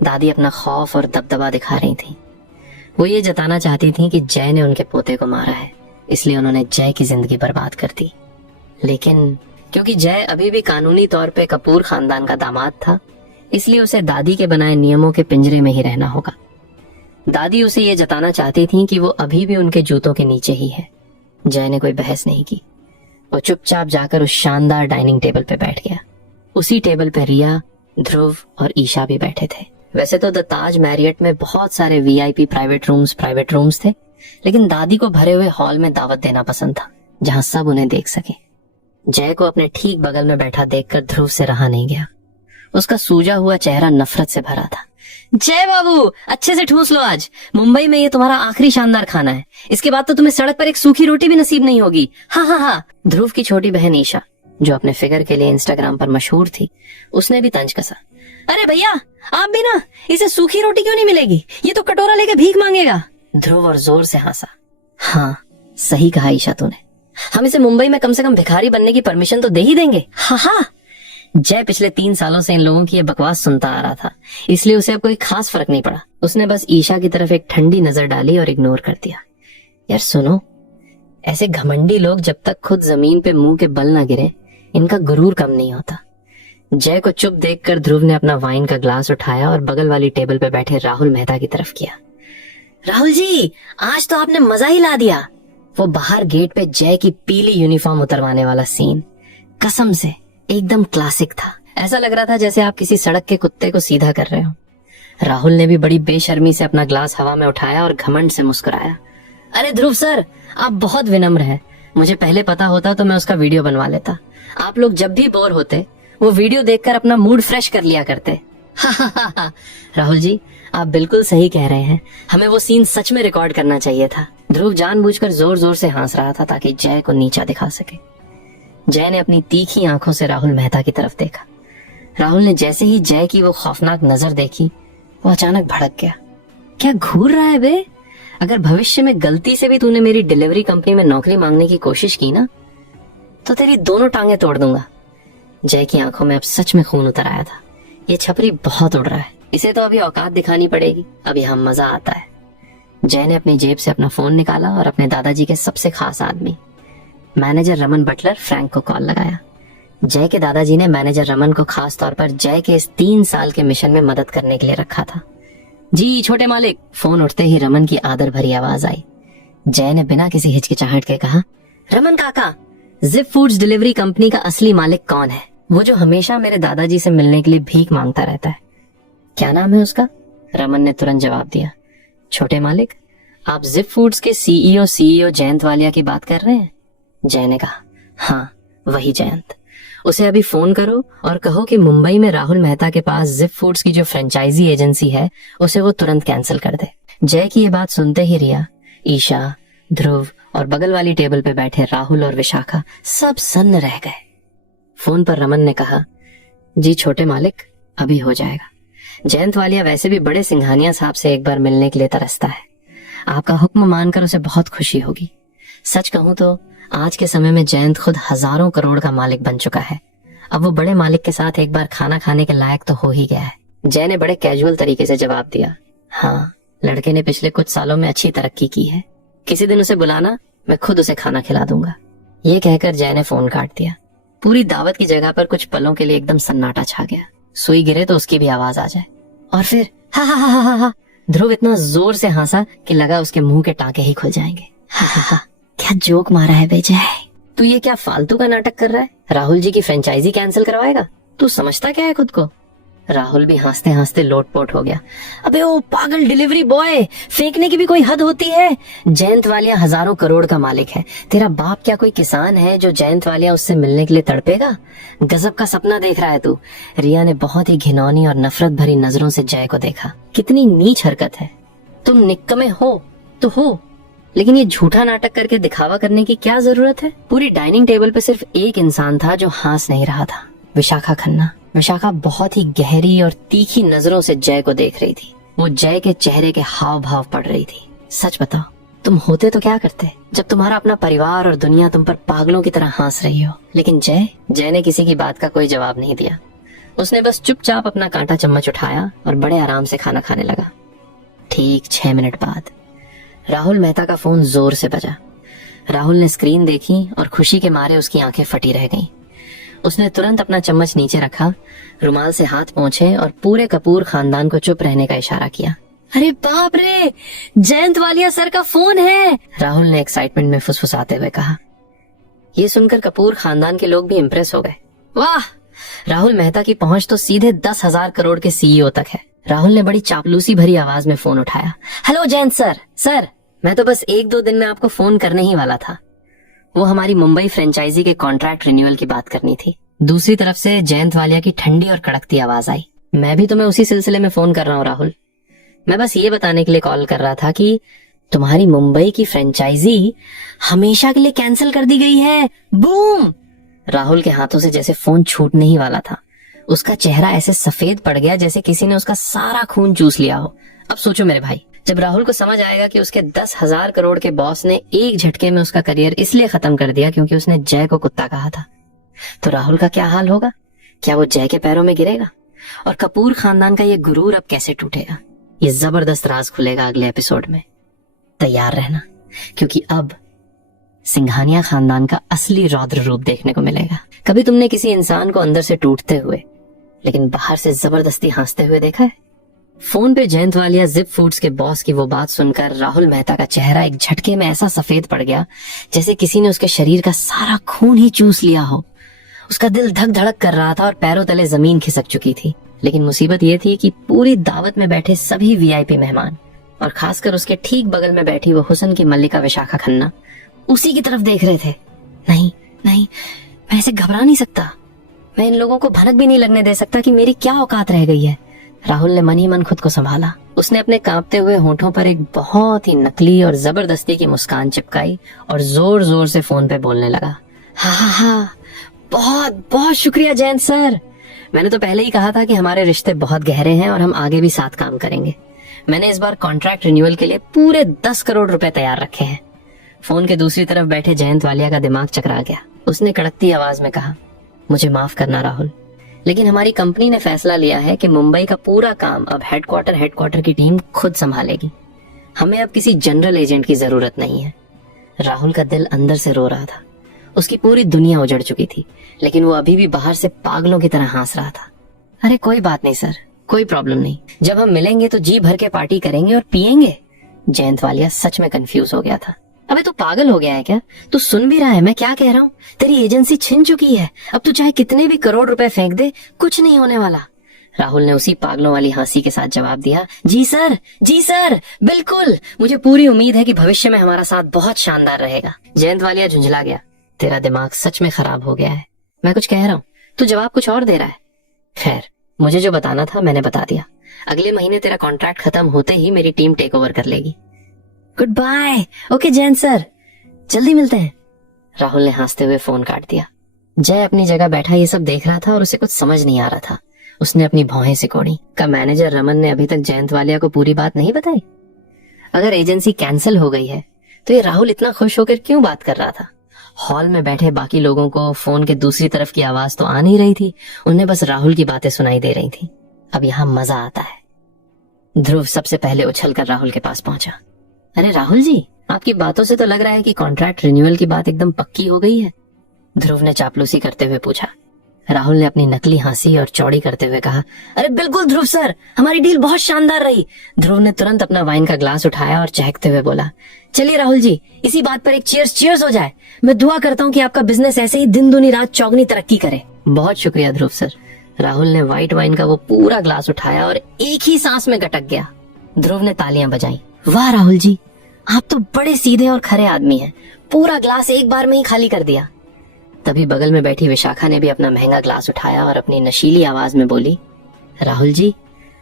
दादी अपना खौफ और दबदबा दिखा रही थी। वो ये जताना चाहती थी कि जय ने उनके पोते को मारा है, इसलिए उन्होंने जय की जिंदगी बर्बाद कर दी। लेकिन क्योंकि जय अभी भी कानूनी तौर पे कपूर खानदान का दामाद था, इसलिए उसे दादी के बनाए नियमों के पिंजरे में ही रहना होगा। दादी उसे ये जताना चाहती थी कि वो अभी भी उनके जूतों के नीचे ही है। जय ने कोई बहस नहीं की, वो चुपचाप जाकर उस शानदार डाइनिंग टेबल पे बैठ गया। उसी टेबल पे रिया, ध्रुव और ईशा भी बैठे थे। वैसे तो द ताज मैरियट में बहुत सारे वीआईपी प्राइवेट रूम्स थे, लेकिन दादी को भरे हुए हॉल में दावत देना पसंद था, जहां सब उन्हें देख सके। जय को अपने ठीक बगल में बैठा देखकर ध्रुव से रहा नहीं गया। उसका सूजा हुआ चेहरा नफरत से भरा था। जय बाबू, अच्छे से ठूस लो, आज मुंबई में ये तुम्हारा आखिरी शानदार खाना है, इसके बाद तो तुम्हें सड़क पर एक सूखी रोटी भी नसीब नहीं होगी। हाँ हाँ हाँ। ध्रुव की छोटी बहन ईशा, जो अपने फिगर के लिए इंस्टाग्राम पर मशहूर थी, उसने भी तंज कसा। अरे भैया, आप भी ना, इसे सूखी रोटी क्यों नहीं मिलेगी, ये तो कटोरा लेकर भीख मांगेगा। ध्रुव और जोर से हंसा। हाँ सही कहा ईशा तूने, हम इसे मुंबई में कम से कम भिखारी बनने की परमिशन तो दे ही देंगे। हाँ हाँ। जय पिछले 3 सालों से इन लोगों की ये बकवास सुनता आ रहा था, इसलिए उसे अब कोई खास फर्क नहीं पड़ा। उसने बस ईशा की तरफ एक ठंडी नजर डाली और इग्नोर कर दिया। यार सुनो, ऐसे घमंडी लोग जब तक खुद जमीन पे मुंह के बल ना गिरे, इनका गुरूर कम नहीं होता। जय को चुप देखकर ध्रुव ने अपना वाइन का ग्लास उठाया और बगल वाली टेबल पे बैठे राहुल मेहता की तरफ किया। राहुल जी, आज तो आपने मजा ही ला दिया। वो बाहर गेट पे जय की पीली यूनिफॉर्म उतरवाने वाला सीन कसम से एकदम क्लासिक था। ऐसा लग रहा था जैसे आप किसी सड़क के कुत्ते को सीधा कर रहे हो। राहुल ने भी बड़ी बेशर्मी से अपना ग्लास हवा में उठाया और घमंड से मुस्कुराया। अरे ध्रुव सर, आप बहुत विनम्र हैं। मुझे पहले पता होता तो मैं उसका वीडियो बनवा लेता। आप लोग जब भी बोर होते वो वीडियो देखकर अपना मूड फ्रेश कर लिया करते। राहुल जी, आप बिल्कुल सही कह रहे हैं। हमें वो सीन सच में रिकॉर्ड करना चाहिए था। ध्रुव जानबूझकर जोर जोर से हंस रहा था ताकि जय को नीचा दिखा सके। जय ने अपनी तीखी आंखों से राहुल मेहता की तरफ देखा। राहुल ने जैसे ही जय की वो खौफनाक नजर देखी, वो अचानक भड़क गया। क्या घूर रहा है बे? अगर भविष्य में गलती से भी तूने मेरी डिलीवरी कंपनी में नौकरी मांगने की कोशिश की ना, तो तेरी दोनों टांगे तोड़ दूंगा। जय की आंखों में अब सच में खून उतर आया था। ये छपरी बहुत उड़ रहा है, इसे तो अभी औकात दिखानी पड़ेगी। अभी हम मजा आता है। जय ने अपनी जेब से अपना फोन निकाला और अपने दादाजी के सबसे खास आदमी मैनेजर रमन बटलर फ्रैंक को कॉल लगाया। जय के दादाजी ने मैनेजर रमन को खास तौर पर जय के इस 3 साल के मिशन में मदद करने के लिए रखा था। जी छोटे मालिक। फोन उठते ही रमन की आदर भरी आवाज आई। जय ने बिना किसी हिचकिचाहट के कहा, रमन काका, जिप फूड्स डिलीवरी कंपनी का असली मालिक कौन है? वो जो हमेशा मेरे दादाजी से मिलने के लिए भीख मांगता रहता है। क्या नाम है उसका? रमन ने तुरंत जवाब दिया। छोटे मालिक, आप जिप फूड्स के सीईओ जयंत वालिया की बात कर रहे हैं? जय ने कहा, हाँ वही जयंत। उसे अभी फोन करो और कहो कि मुंबई में राहुल मेहता के पास जिप फूड्स की जो फ्रेंचाइजी एजेंसी है उसे वो तुरंत कैंसिल कर दे। जय की ये बात सुनते ही रिया, ईशा, ध्रुव और बगल वाली टेबल पे बैठे राहुल और विशाखा सब सन्न रह गए। फोन पर रमन ने कहा, जी छोटे मालिक, अभी हो जाएगा। जयंत वालिया वैसे भी बड़े सिंघानिया साहब से एक बार मिलने के लिए तरसता है। आपका हुक्म मानकर उसे बहुत खुशी होगी। सच कहूं तो आज के समय में जयंत खुद हजारों करोड़ का मालिक बन चुका है। अब वो बड़े मालिक के साथ एक बार खाना खाने के लायक तो हो ही गया है। जय ने बड़े कैजुअल तरीके से जवाब दिया, हाँ लड़के ने पिछले कुछ सालों में अच्छी तरक्की की है। किसी दिन उसे बुलाना, मैं खुद उसे खाना खिला दूंगा। ये कहकर जय ने फोन काट दिया। पूरी दावत की जगह पर कुछ पलों के लिए एकदम सन्नाटा छा गया। सुई गिरे तो उसकी भी आवाज आ जाए। और फिर हा हा हा हा हा। ध्रुव इतना जोर से हंसा कि लगा उसके मुंह के टाके ही खुल जाएंगे। हा हा हा, क्या जोक मारा है बेजय। तू ये क्या फालतू का नाटक कर रहा है? राहुल जी की फ्रेंचाइजी कैंसिल करवाएगा? तू समझता क्या है खुद को? राहुल भी हंसते हंसते लोटपोट हो गया। अबे ओ पागल डिलीवरी बॉय, फेंकने की भी कोई हद होती है। जयंत वालिया हजारों करोड़ का मालिक है। तेरा बाप क्या कोई किसान है जो जयंत वालिया उससे मिलने के लिए तड़पेगा? गजब का सपना देख रहा है तू। रिया ने बहुत ही घिनौनी और नफरत भरी नजरों से जय को देखा। कितनी नीच हरकत है। तुम निक्कमे हो तो हो, लेकिन ये झूठा नाटक करके दिखावा करने की क्या जरूरत है? पूरी डाइनिंग टेबल पे सिर्फ एक इंसान था जो हंस नहीं रहा था, विशाखा खन्ना। विशाखा बहुत ही गहरी और तीखी नजरों से जय को देख रही थी। वो जय के चेहरे के हाव भाव पढ़ रही थी। सच बताओ, तुम होते तो क्या करते जब तुम्हारा अपना परिवार और दुनिया तुम पर पागलों की तरह हंस रही हो? लेकिन जय ने किसी की बात का कोई जवाब नहीं दिया। उसने बस चुपचाप अपना कांटा चम्मच उठाया और बड़े आराम से खाना खाने लगा। ठीक 6 मिनट बाद राहुल मेहता का फोन जोर से बजा। राहुल ने स्क्रीन देखी और खुशी के मारे उसकी आंखें फटी रह गईं। उसने तुरंत अपना चम्मच नीचे रखा, रुमाल से हाथ पोंछे और पूरे कपूर खानदान को चुप रहने का इशारा किया। अरे बाप रे, जयंत वालिया सर का फोन है, राहुल ने एक्साइटमेंट में फुसफुसाते हुए कहा। ये सुनकर कपूर खानदान के लोग भी इम्प्रेस हो गए। वाह, राहुल मेहता की पहुंच तो सीधे 10,000 करोड़ के सीईओ तक है। राहुल ने बड़ी चापलूसी भरी आवाज में फोन उठाया। हेलो जयंत सर, मैं तो बस 1-2 दिन में आपको फोन करने ही वाला था। वो हमारी मुंबई फ्रेंचाइजी के कॉन्ट्रैक्ट रिन्यूअल की बात करनी थी। दूसरी तरफ से जयंत वालिया की ठंडी और कड़कती आवाज आई। मैं भी तुम्हें उसी सिलसिले में फोन कर रहा हूँ राहुल। मैं बस ये बताने के लिए कॉल कर रहा था कि तुम्हारी मुंबई की फ्रेंचाइजी हमेशा के लिए कैंसिल कर दी गई है। बूम! राहुल के हाथों से जैसे फोन छूटने ही वाला था। उसका चेहरा ऐसे सफेद पड़ गया जैसे किसी ने उसका सारा खून चूस लिया हो। अब सोचो मेरे भाई, जब राहुल को समझ आएगा कि उसके 10,000 करोड़ के बॉस ने एक झटके में उसका करियर इसलिए खत्म कर दिया क्योंकि उसने जय को कुत्ता कहा था, तो राहुल का क्या हाल होगा? क्या वो जय के पैरों में गिरेगा? और कपूर खानदान का ये गुरूर अब कैसे टूटेगा? ये जबरदस्त राज खुलेगा अगले एपिसोड में। तैयार रहना, क्योंकि अब सिंघानिया खानदान का असली रौद्र रूप देखने को मिलेगा। कभी तुमने किसी इंसान को अंदर से टूटते हुए लेकिन बाहर से जबरदस्ती हंसते हुए देखा है। फोन पे जयंत वालिया जिप फूड्स के बॉस की वो बात सुनकर राहुल मेहता का चेहरा एक झटके में ऐसा सफेद पड़ गया जैसे किसी ने उसके शरीर का सारा खून ही चूस लिया हो। उसका दिल धक धड़क कर रहा था और पैरों तले जमीन खिसक चुकी थी। लेकिन मुसीबत ये थी कि पूरी दावत में बैठे सभी वीआईपी मेहमान और खासकर उसके ठीक बगल में बैठी वो हुस्न की मल्लिका विशाखा खन्ना उसी की तरफ देख रहे थे। नहीं नहीं, मैं ऐसे घबरा नहीं सकता। मैं इन लोगों को भनक भी नहीं लगने दे सकता कि मेरी क्या औकात रह गई है। राहुल ने मन ही मन खुद को संभाला। उसने अपने कांपते हुए होठों पर एक बहुत ही नकली और जबरदस्ती की मुस्कान चिपकाई और जोर जोर से फोन पे बोलने लगा। हाँ, बहुत बहुत शुक्रिया जयंत सर। मैंने तो पहले ही कहा था कि हमारे रिश्ते बहुत गहरे हैं और हम आगे भी साथ काम करेंगे। मैंने इस बार कॉन्ट्रैक्ट रिन्यूअल के लिए पूरे 10 करोड़ रुपए तैयार रखे हैं। फोन के दूसरी तरफ बैठे जयंत वालिया का दिमाग चकरा गया। उसने कड़कती आवाज में कहा, मुझे माफ करना राहुल, लेकिन हमारी कंपनी ने फैसला लिया है कि मुंबई का पूरा काम अब हेडक्वार्टर की टीम खुद संभालेगी। हमें अब किसी जनरल एजेंट की जरूरत नहीं है। राहुल का दिल अंदर से रो रहा था। उसकी पूरी दुनिया उजड़ चुकी थी, लेकिन वो अभी भी बाहर से पागलों की तरह हंस रहा था। अरे कोई बात नहीं सर, कोई प्रॉब्लम नहीं। जब हम मिलेंगे तो जी भर के पार्टी करेंगे और पियेंगे। जयंत वालिया सच में कंफ्यूज हो गया था। अबे तू पागल हो गया है क्या? तू सुन भी रहा है मैं क्या कह रहा हूँ? तेरी एजेंसी छिन चुकी है। अब तू चाहे कितने भी करोड़ रुपए फेंक दे, कुछ नहीं होने वाला। राहुल ने उसी पागलों वाली हंसी के साथ जवाब दिया, जी सर, बिल्कुल। मुझे पूरी उम्मीद है कि भविष्य में हमारा साथ बहुत शानदार रहेगा। जयंत वालिया झुंझला गया। तेरा दिमाग सच में खराब हो गया है। मैं कुछ कह रहा हूँ, तू जवाब कुछ और दे रहा है। खैर, मुझे जो बताना था मैंने बता दिया। अगले महीने तेरा कॉन्ट्रैक्ट खत्म होते ही मेरी टीम टेक ओवर कर लेगी। Good bye. Okay Jayant sir, जल्दी मिलते हैं। राहुल ने हंसते हुए फोन काट दिया। जय अपनी जगह बैठा ये सब देख रहा था और उसे कुछ समझ नहीं आ रहा था। उसने अपनी भौहें सिकोड़ी। का मैनेजर रमन ने अभी तक जयंत वालिया को पूरी बात नहीं बताई? अगर एजेंसी कैंसिल हो गई है तो ये राहुल इतना खुश होकर क्यों बात कर रहा था? हॉल में बैठे बाकी लोगों को फोन के दूसरी तरफ की आवाज तो आ नहीं रही थी, उन्हें बस राहुल की बातें सुनाई दे रही थी। अब यहाँ मजा आता है। ध्रुव सबसे पहले उछलकर राहुल के पास पहुंचा। अरे राहुल जी, आपकी बातों से तो लग रहा है कि कॉन्ट्रैक्ट रिन्यूअल की बात एकदम पक्की हो गई है। ध्रुव ने चापलूसी करते हुए पूछा। राहुल ने अपनी नकली हंसी और चौड़ी करते हुए कहा, अरे बिल्कुल ध्रुव सर, हमारी डील बहुत शानदार रही। ध्रुव ने तुरंत अपना वाइन का ग्लास उठाया और चहकते हुए बोला, चलिए राहुल जी, इसी बात पर एक चीयर्स हो जाए। मैं दुआ करता हूँ कि आपका बिजनेस ऐसे ही दिन दुनी रात चौगनी तरक्की करे। बहुत शुक्रिया ध्रुव सर। राहुल ने व्हाइट वाइन का वो पूरा ग्लास उठाया और एक ही सांस में गटक गया। ध्रुव ने तालियां बजाई। वाह राहुल जी, आप तो बड़े सीधे और खरे आदमी हैं। पूरा ग्लास एक बार में ही खाली कर दिया। तभी बगल में बैठी विशाखा ने भी अपना महंगा ग्लास उठाया और अपनी नशीली आवाज में बोली, राहुल जी,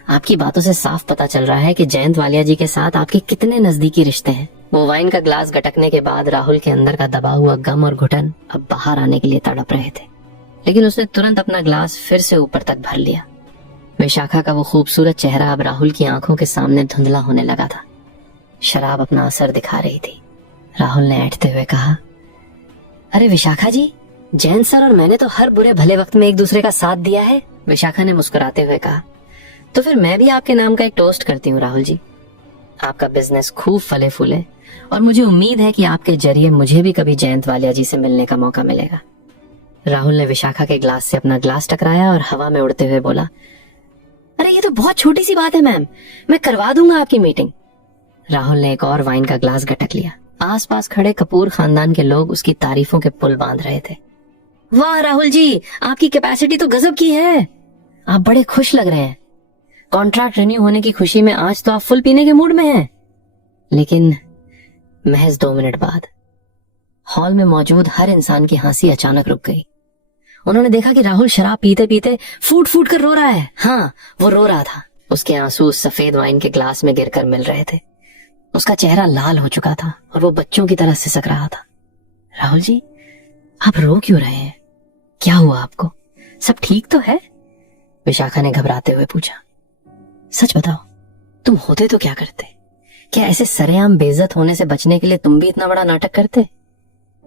आपकी बातों से साफ पता चल रहा है कि जयंत वालिया जी के साथ आपके कितने नजदीकी रिश्ते हैं। वो वाइन का ग्लास गटकने के बाद राहुल के अंदर का दबा हुआ गम और घुटन अब बाहर आने के लिए तड़प रहे थे, लेकिन उसने तुरंत अपना ग्लास फिर से ऊपर तक भर लिया। विशाखा का वो खूबसूरत चेहरा अब राहुल की आंखों के सामने धुंधला होने लगा था। शराब अपना असर दिखा रही थी। राहुल ने ऐंठते हुए कहा, अरे विशाखा जी, जयंत सर और मैंने तो हर बुरे भले वक्त में एक दूसरे का साथ दिया है। विशाखा ने मुस्कुराते हुए कहा, तो फिर मैं भी आपके नाम का एक टोस्ट करती हूँ राहुल जी। आपका बिजनेस खूब फले फूले और मुझे उम्मीद है कि आपके जरिए मुझे भी कभी जयंत वालिया जी से मिलने का मौका मिलेगा। राहुल ने विशाखा के ग्लास से अपना ग्लास टकराया और हवा में उड़ते हुए बोला, अरे ये तो बहुत छोटी सी बात है मैम, मैं करवा दूंगा आपकी मीटिंग। राहुल ने एक और वाइन का ग्लास गटक लिया। आसपास खड़े कपूर खानदान के लोग उसकी तारीफों के पुल बांध रहे थे। वाह राहुल जी, आपकी कैपेसिटी तो गजब की है। आप बड़े खुश लग रहे हैं। कॉन्ट्रैक्ट रिन्यू होने की खुशी में आज तो आप फुल पीने के मूड में हैं। लेकिन महज 2 मिनट बाद हॉल में मौजूद हर इंसान की हंसी अचानक रुक गई। उन्होंने देखा कि राहुल शराब पीते पीते फूट फूट कर रो रहा है। हाँ, वो रो रहा था। उसके आंसू सफेद वाइन के ग्लास में गिरकर मिल रहे थे। उसका चेहरा लाल हो चुका था और वो बच्चों की तरह सिसक रहा था। राहुल जी, आप रो क्यों रहे हैं? क्या हुआ आपको? सब ठीक तो है? विशाखा ने घबराते हुए पूछा। सच बताओ, तुम होते तो क्या करते? क्या ऐसे सरेआम बेइज्जत होने से बचने के लिए तुम भी इतना बड़ा नाटक करते?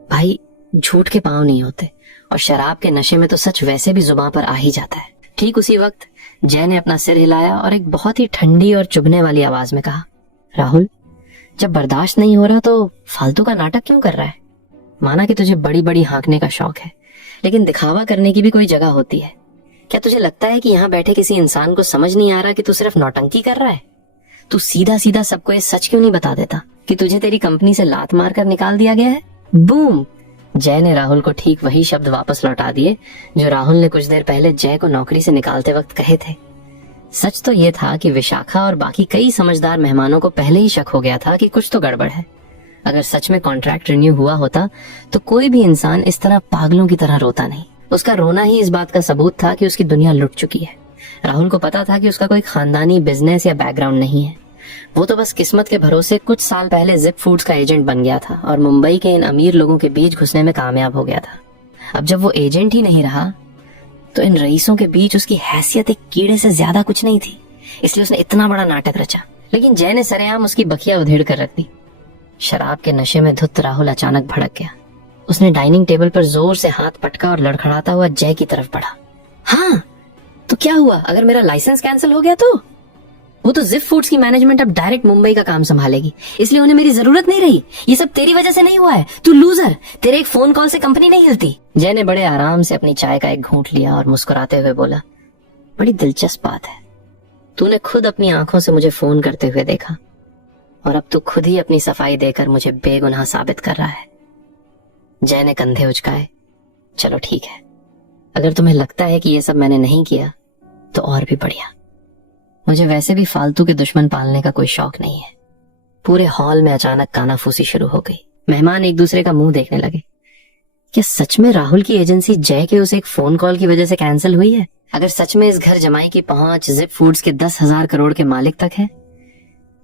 भाई, झूठ के पांव नहीं होते और शराब के नशे में तो सच वैसे भी जुबान पर आ ही जाता है। ठीक उसी वक्त जय ने अपना सिर हिलाया और एक बहुत ही ठंडी और चुभने वाली आवाज में कहा, राहुल, जब बर्दाश्त नहीं हो रहा तो फालतू का नाटक क्यों कर रहा है? माना कि तुझे बड़ी बड़ी हाँकने का शौक है, लेकिन दिखावा करने की भी कोई जगह होती है। क्या तुझे लगता है कि यहाँ बैठे किसी इंसान को समझ नहीं आ रहा कि तू सिर्फ नौटंकी कर रहा है? तू सीधा सीधा सबको ये सच क्यों नहीं बता देता कि तुझे तेरी कंपनी से लात मार कर निकाल दिया गया है? बूम! जय ने राहुल को ठीक वही शब्द वापस लौटा दिए जो राहुल ने कुछ देर पहले जय को नौकरी से निकालते वक्त कहे थे। सच तो ये था कि विशाखा और बाकी कई समझदार मेहमानों को पहले ही शक हो गया था कि कुछ तो गड़बड़ है। अगर सच में कॉन्ट्रैक्ट रिन्यू हुआ होता तो कोई भी इंसान इस तरह पागलों की तरह रोता नहीं। उसका रोना ही इस बात का सबूत था कि उसकी दुनिया लुट चुकी है। राहुल को पता था कि उसका कोई खानदानी बिजनेस या बैकग्राउंड नहीं है। वो तो बस किस्मत के भरोसे कुछ साल पहले जिप फूड्स का एजेंट बन गया था और मुंबई के इन अमीर लोगों के बीच घुसने में कामयाब हो गया था। अब जब वो एजेंट ही नहीं रहा तो इन रईसों के बीच उसकी हैसियत एक कीड़े से ज्यादा कुछ नहीं थी, इसलिए उसने इतना बड़ा नाटक रचा। लेकिन जय ने सरेआम उसकी बखिया उधेड़ कर रख दी। शराब के नशे में धुत राहुल अचानक भड़क गया। उसने डाइनिंग टेबल पर जोर से हाथ पटका और लड़खड़ाता हुआ जय की तरफ बढ़ा। हाँ, तो क्या हुआ अगर मेरा लाइसेंस कैंसिल हो गया तो? वो तो जिप फूड्स की मैनेजमेंट अब डायरेक्ट मुंबई का काम संभालेगी, इसलिए उन्हें मेरी जरूरत नहीं रही। ये सब तेरी वजह से नहीं हुआ है, तू लूजर। तेरे एक फोन कॉल से कंपनी नहीं हिलती। जय ने बड़े आराम से अपनी चाय का एक घूंट लिया और मुस्कुराते हुए बोला, बड़ी दिलचस्प बात है। तूने खुद अपनी आंखों से मुझे फोन करते हुए देखा और अब तू खुद ही अपनी सफाई देकर मुझे बेगुनाह साबित कर रहा है। जय ने कंधे उचकाए। चलो ठीक है, अगर तुम्हें लगता है कि ये सब मैंने नहीं किया तो और भी बढ़िया। मुझे वैसे भी फालतू के दुश्मन पालने का कोई शौक नहीं है। पूरे हॉल में अचानक कानाफूसी शुरू हो गई। मेहमान एक दूसरे का मुंह देखने लगे। क्या सच में राहुल की एजेंसी जय के उस एक फोन कॉल की वजह से कैंसिल हुई है? अगर सच में इस घर जमाई की पहुंच जिप फूड्स के 10,000 करोड़ के मालिक तक है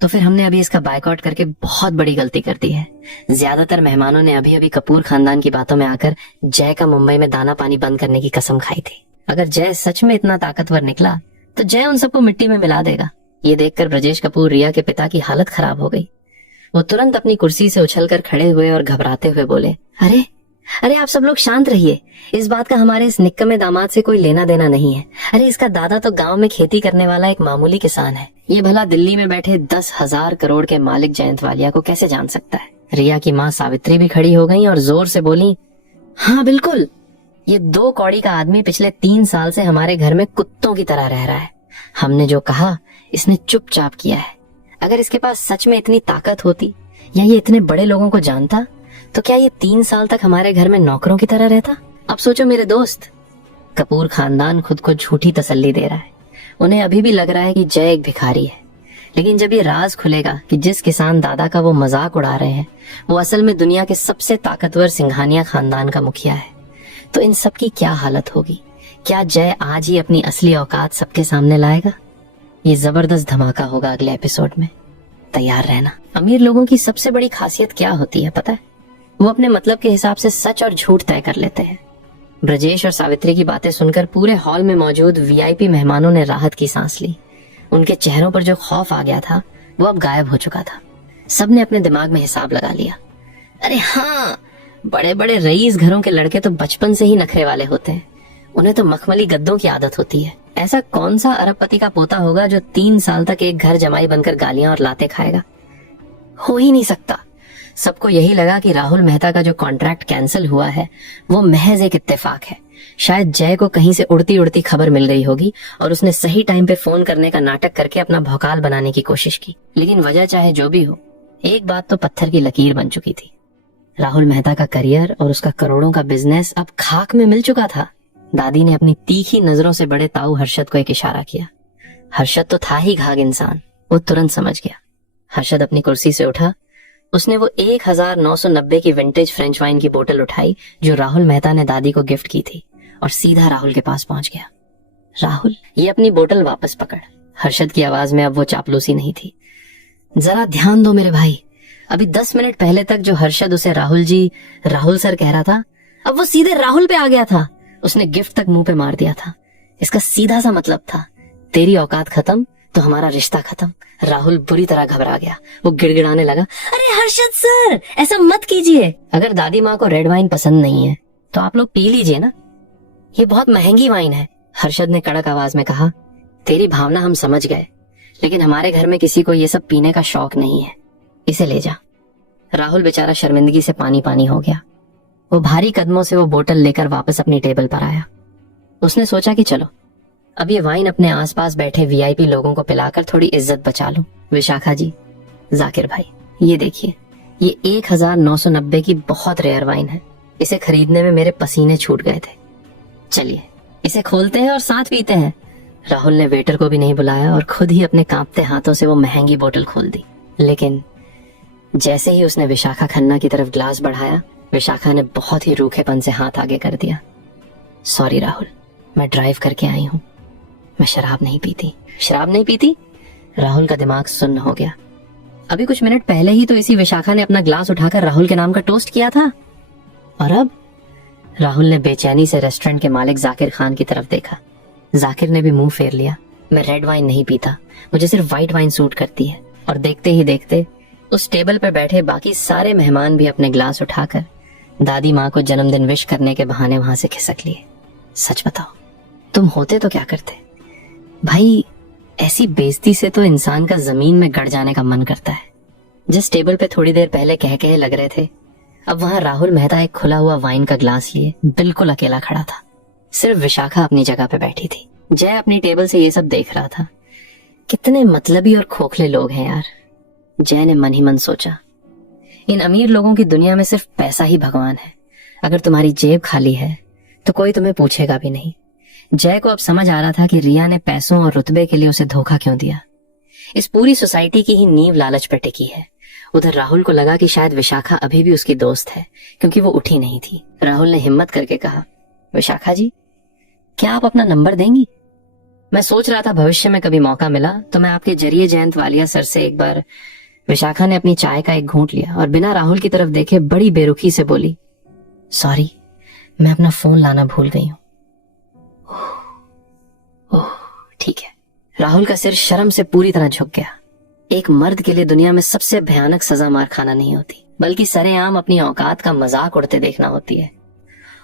तो फिर हमने अभी इसका बायकॉट करके बहुत बड़ी गलती कर दी है। ज्यादातर मेहमानों ने अभी अभी कपूर खानदान की बातों में आकर जय का मुंबई में दाना पानी बंद करने की कसम खाई थी। अगर जय सच में इतना ताकतवर निकला तो जय उन सबको मिट्टी में मिला देगा। ये देखकर ब्रजेश कपूर रिया के पिता की हालत खराब हो गई। वो तुरंत अपनी कुर्सी से उछलकर खड़े हुए और घबराते हुए बोले, अरे अरे आप सब लोग शांत रहिए। इस बात का हमारे इस निक्कमे दामाद से कोई लेना देना नहीं है। अरे इसका दादा तो गांव में खेती करने वाला एक मामूली किसान है। ये भला दिल्ली में बैठे 10,000 करोड़ के मालिक जयंत वालिया को कैसे जान सकता है? रिया की माँ सावित्री भी खड़ी हो गई और जोर से बोली, हाँ बिल्कुल, ये 2 कौड़ी का आदमी पिछले 3 साल से हमारे घर में कुत्तों की तरह रह रहा है। हमने जो कहा इसने चुपचाप किया है। अगर इसके पास सच में इतनी ताकत होती या ये इतने बड़े लोगों को जानता तो क्या ये 3 साल तक हमारे घर में नौकरों की तरह रहता? अब सोचो मेरे दोस्त, कपूर खानदान खुद को झूठी तसल्ली दे रहा है। उन्हें अभी भी लग रहा है कि जय एक भिखारी है, लेकिन जब ये राज खुलेगा कि जिस किसान दादा का वो मजाक उड़ा रहे हैं वो असल में दुनिया के सबसे ताकतवर सिंघानिया खानदान का मुखिया है, तो इन सब की क्या हालत होगी? क्या जय आज ही अपनी असली औकात सबके सामने लाएगा? ये जबरदस्त धमाका होगा अगले एपिसोड में, तैयार रहना। अमीर लोगों की सबसे बड़ी खासियत क्या होती है पता है? वो अपने मतलब के हिसाब से सच और झूठ तय कर लेते हैं। ब्रजेश और सावित्री की बातें सुनकर पूरे हॉल में मौजूद वीआईपी मेहमानों ने राहत की सांस ली। उनके चेहरों पर जो खौफ आ गया था वो अब गायब हो चुका था। सबने अपने दिमाग में हिसाब लगा लिया। अरे हाँ, बड़े बड़े रईस घरों के लड़के तो बचपन से ही नखरे वाले होते हैं। उन्हें तो मखमली गद्दों की आदत होती है। ऐसा कौन सा अरबपति का पोता होगा जो 3 साल तक एक घर जमाई बनकर गालियां और लाते खाएगा? हो ही नहीं सकता। सबको यही लगा कि राहुल मेहता का जो कॉन्ट्रैक्ट कैंसिल हुआ है वो महज एक इत्तेफाक है। शायद जय को कहीं से उड़ती उड़ती खबर मिल गई होगी और उसने सही टाइम पे फोन करने का नाटक करके अपना भौकाल बनाने की कोशिश की। लेकिन वजह चाहे जो भी हो, एक बात तो पत्थर की लकीर बन चुकी थी। राहुल मेहता का करियर और उसका करोड़ों का बिजनेस अब खाक में मिल चुका था। दादी ने अपनी तीखी नजरों से बड़े ताऊ हर्षद को एक इशारा किया। हर्षद तो था ही घाघ इंसान, वो तुरंत समझ गया। हर्षद अपनी कुर्सी से उठा। उसने वो 1990 की विंटेज फ्रेंच वाइन की बोतल उठाई जो राहुल मेहता ने दादी को गिफ्ट की थी और सीधा राहुल के पास पहुंच गया। राहुल, ये अपनी बोतल वापस पकड़। हर्षद की आवाज में अब वो चापलूसी नहीं थी। जरा ध्यान दो मेरे भाई, अभी 10 मिनट पहले तक जो हर्षद उसे राहुल जी, राहुल सर कह रहा था, अब वो सीधे राहुल पे आ गया था। उसने गिफ्ट तक मुंह पे मार दिया था। इसका सीधा सा मतलब था, तेरी औकात खत्म तो हमारा रिश्ता खत्म। राहुल बुरी तरह घबरा गया। वो गिड़गिड़ाने लगा, अरे हर्षद सर, ऐसा मत कीजिए। अगर दादी माँ को रेड वाइन पसंद नहीं है तो आप लोग पी लीजिए ना, ये बहुत महंगी वाइन है। हर्षद ने कड़क आवाज में कहा, तेरी भावना हम समझ गए, लेकिन हमारे घर में किसी को ये सब पीने का शौक नहीं है, इसे ले जा। राहुल बेचारा शर्मिंदगी से पानी पानी हो गया। वो भारी कदमों से वो बोतल लेकर वापस अपनी टेबल पर आया। उसने सोचा कि चलो अब ये वाइन अपने आसपास बैठे वीआईपी लोगों को पिलाकर थोड़ी इज्जत बचा लो। विशाखा जी, जाकिर भाई, ये देखिए, ये 1990 की बहुत रेयर वाइन है। इसे खरीदने में मेरे पसीने छूट गए थे। चलिए इसे खोलते हैं और साथ पीते हैं। राहुल ने वेटर को भी नहीं बुलाया और खुद ही अपने कांपते हाथों से वो महंगी बोतल खोल दी। लेकिन जैसे ही उसने विशाखा खन्ना की तरफ ग्लास बढ़ाया, विशाखा ने बहुत ही रूखेपन से हाथ आगे कर दिया। सॉरी राहुल, मैं ड्राइव करके आई हूँ, मैं शराब नहीं पीती। शराब नहीं पीती? राहुल का दिमाग सुन्न हो गया। अभी कुछ मिनट पहले ही तो इसी विशाखा ने अपना ग्लास उठाकर राहुल के नाम का टोस्ट किया था। और अब? राहुल ने बेचैनी से रेस्टोरेंट के मालिक जाकिर खान की तरफ देखा। जाकिर ने भी मुंह फेर लिया। मैं रेड वाइन नहीं पीता, मुझे सिर्फ व्हाइट वाइन सूट करती है। और देखते ही देखते उस टेबल पर बैठे बाकी सारे मेहमान भी अपने ग्लास उठाकर दादी माँ को जन्मदिन विश करने के बहाने वहां से खिसक लिए। सच बताओ, तुम होते तो क्या करते भाई? ऐसी बेइज्जती से तो इंसान का जमीन में गड़ जाने का मन करता है। जिस टेबल पे थोड़ी देर पहले कह कहे लग रहे थे, अब वहां राहुल मेहता एक खुला हुआ वाइन का ग्लास लिए बिल्कुल अकेला खड़ा था। सिर्फ विशाखा अपनी जगह पे बैठी थी। जय अपनी टेबल से ये सब देख रहा था। कितने मतलबी और खोखले लोग हैं यार, जय ने मन ही मन सोचा। इन अमीर लोगों की दुनिया में सिर्फ पैसा ही भगवान है। अगर तुम्हारी जेब खाली है तो कोई तुम्हें पूछेगा भी नहीं। जय को अब समझ आ रहा था कि रिया ने पैसों और रुतबे के लिए उसे धोखा क्यों दिया। इस पूरी सोसाइटी की ही नींव लालच पे टिकी है। उधर राहुल को लगा कि शायद विशाखा अभी भी उसकी दोस्त है, क्योंकि वो उठी नहीं थी। राहुल ने हिम्मत करके कहा, विशाखा जी, क्या आप अपना नंबर देंगी? मैं सोच रहा था भविष्य में कभी मौका मिला तो मैं आपके जरिए जयंत वालिया सर से एक बार। विशाखा ने अपनी चाय का एक घूंट लिया और बिना राहुल की तरफ देखे बड़ी बेरुखी से बोली, सॉरी, मैं अपना फोन लाना भूल गई हूँ। ओह ठीक है। राहुल का सिर शर्म से पूरी तरह झुक गया। एक मर्द के लिए दुनिया में सबसे भयानक सजा मार खाना नहीं होती, बल्कि सरेआम अपनी औकात का मजाक उड़ते देखना होती है।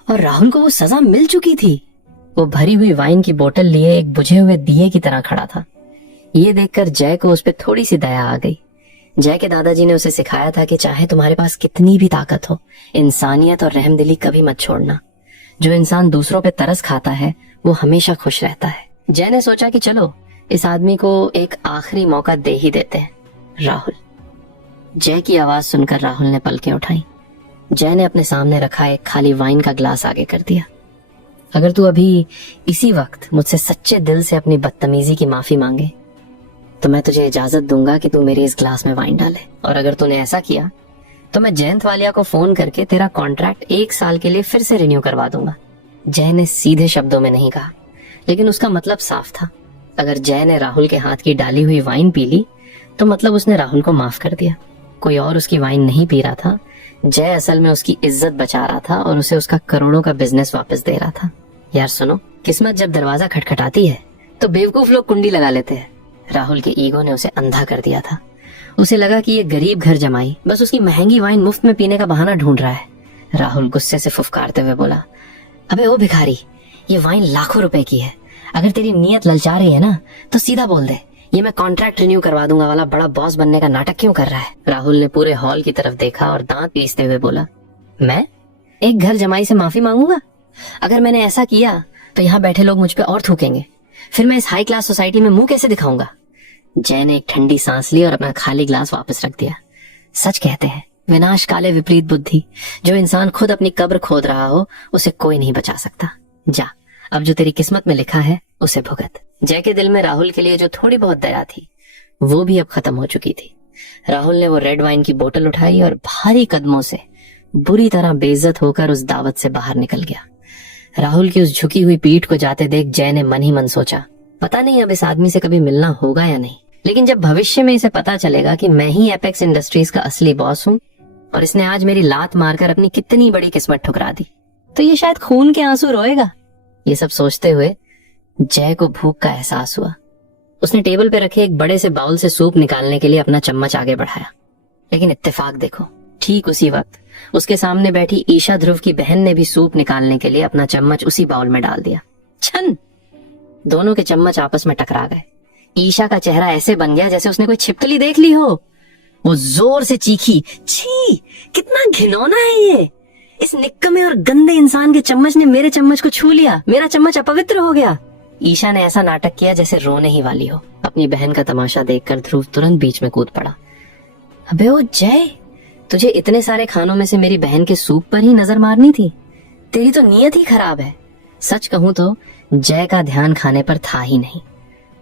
और राहुल को वो सजा मिल चुकी थी। वो भरी हुई वाइन की बोतल लिए एक बुझे हुए दिए की तरह खड़ा था। ये देखकर जय को उस पर थोड़ी सी दया आ गई। जय के दादाजी ने उसे सिखाया था कि चाहे तुम्हारे पास कितनी भी ताकत हो, इंसानियत और रहमदिली कभी मत छोड़ना। जो इंसान दूसरों पे तरस खाता है वो हमेशा खुश रहता है। जय ने सोचा कि चलो इस आदमी को एक आखिरी मौका दे ही देते हैं। राहुल। जय की आवाज सुनकर राहुल ने पलकें उठाई। जय ने अपने सामने रखा एक खाली वाइन का ग्लास आगे कर दिया। अगर तू अभी इसी वक्त मुझसे सच्चे दिल से अपनी बदतमीजी की माफी मांगे तो मैं तुझे इजाजत दूंगा कि तू मेरे इस ग्लास में वाइन डाले। और अगर तूने ऐसा किया तो मैं जयंत वालिया को फोन करके तेरा कॉन्ट्रैक्ट 1 साल के लिए फिर से रिन्यू करवा दूंगा। जय ने सीधे शब्दों में नहीं कहा, लेकिन उसका मतलब साफ था। अगर जय ने राहुल के हाथ की डाली हुई वाइन पी ली तो मतलब उसने राहुल को माफ कर दिया। कोई और उसकी वाइन नहीं पी रहा था। जय असल में उसकी इज्जत बचा रहा था और उसे उसका करोड़ों का बिजनेस वापस दे रहा था। यार सुनो, किस्मत जब दरवाजा खटखटाती है तो बेवकूफ लोग कुंडी लगा लेते हैं। राहुल के ईगो ने उसे अंधा कर दिया था। उसे लगा कि ये गरीब घर जमाई बस उसकी महंगी वाइन मुफ्त में पीने का बहाना ढूंढ रहा है। राहुल गुस्से से फुफकारते हुए बोला, अबे ओ भिखारी, ये वाइन लाखों रुपए की है। अगर तेरी नीयत ललचा रही है ना तो सीधा बोल दे, ये मैं कॉन्ट्रैक्ट रिन्यू करवा दूंगा वाला बड़ा बॉस बनने का नाटक क्यों कर रहा है? राहुल ने पूरे हॉल की तरफ देखा और दांत पीसते हुए बोला, मैं एक घर जमाई से माफी मांगूंगा? अगर मैंने ऐसा किया तो यहाँ बैठे लोग मुझ पे और थूकेंगे। फिर मैं इस हाई क्लास सोसाइटी में मुंह कैसे दिखाऊंगा? जय ने एक ठंडी सांस ली और अपना खाली ग्लास वापस रख दिया। सच कहते हैं, विनाश काले विपरीत बुद्धि। जो इंसान खुद अपनी कब्र खोद रहा हो उसे कोई नहीं बचा सकता। जा, अब जो तेरी किस्मत में लिखा है उसे भुगत। जय के दिल में राहुल के लिए जो थोड़ी बहुत दया थी वो भी अब खत्म हो चुकी थी। राहुल ने वो रेड वाइन की बोतल उठाई और भारी कदमों से बुरी तरह बेइज्जत होकर उस दावत से बाहर निकल गया। राहुल की उस झुकी हुई पीठ को जाते देख जय ने मन ही मन सोचा, पता नहीं अब इस आदमी से कभी मिलना होगा या नहीं, लेकिन जब भविष्य में इसे पता चलेगा कि मैं ही एपेक्स इंडस्ट्रीज का असली बॉस हूँ और इसने आज मेरी लात मारकर अपनी कितनी बड़ी किस्मत ठुकरा दी, तो ये शायद खून के आंसू रोएगा। ये सब सोचते हुए जय को भूख का एहसास हुआ। उसने टेबल पे रखे एक बड़े से बाउल से सूप निकालने के लिए अपना चम्मच आगे बढ़ाया, लेकिन इत्तेफाक देखो, ठीक उसी वक्त उसके सामने बैठी ईशा ध्रुव की बहन ने भी सूप निकालने के लिए अपना चम्मच उसी बाउल में डाल दिया। छन! दोनों के चम्मच आपस में टकरा गए। ईशा का चेहरा ऐसे बन गया जैसे उसने कोई छिपकली देख ली हो। वो जोर से चीखी, छी, कितना घिनौना है ये! इस निक्कमे और गंदे इंसान के चम्मच ने मेरे चम्मच को छू लिया, मेरा चम्मच अपवित्र हो गया। ईशा ने ऐसा नाटक किया जैसे रोने ही वाली हो। अपनी बहन का तमाशा देखकर ध्रुव तुरंत बीच में कूद पड़ा। अबे ओ जय, तुझे इतने सारे खानों में से मेरी बहन के सूप पर ही नजर मारनी थी? तेरी तो नीयत ही खराब है। सच कहूं तो जय का ध्यान खाने पर था ही नहीं।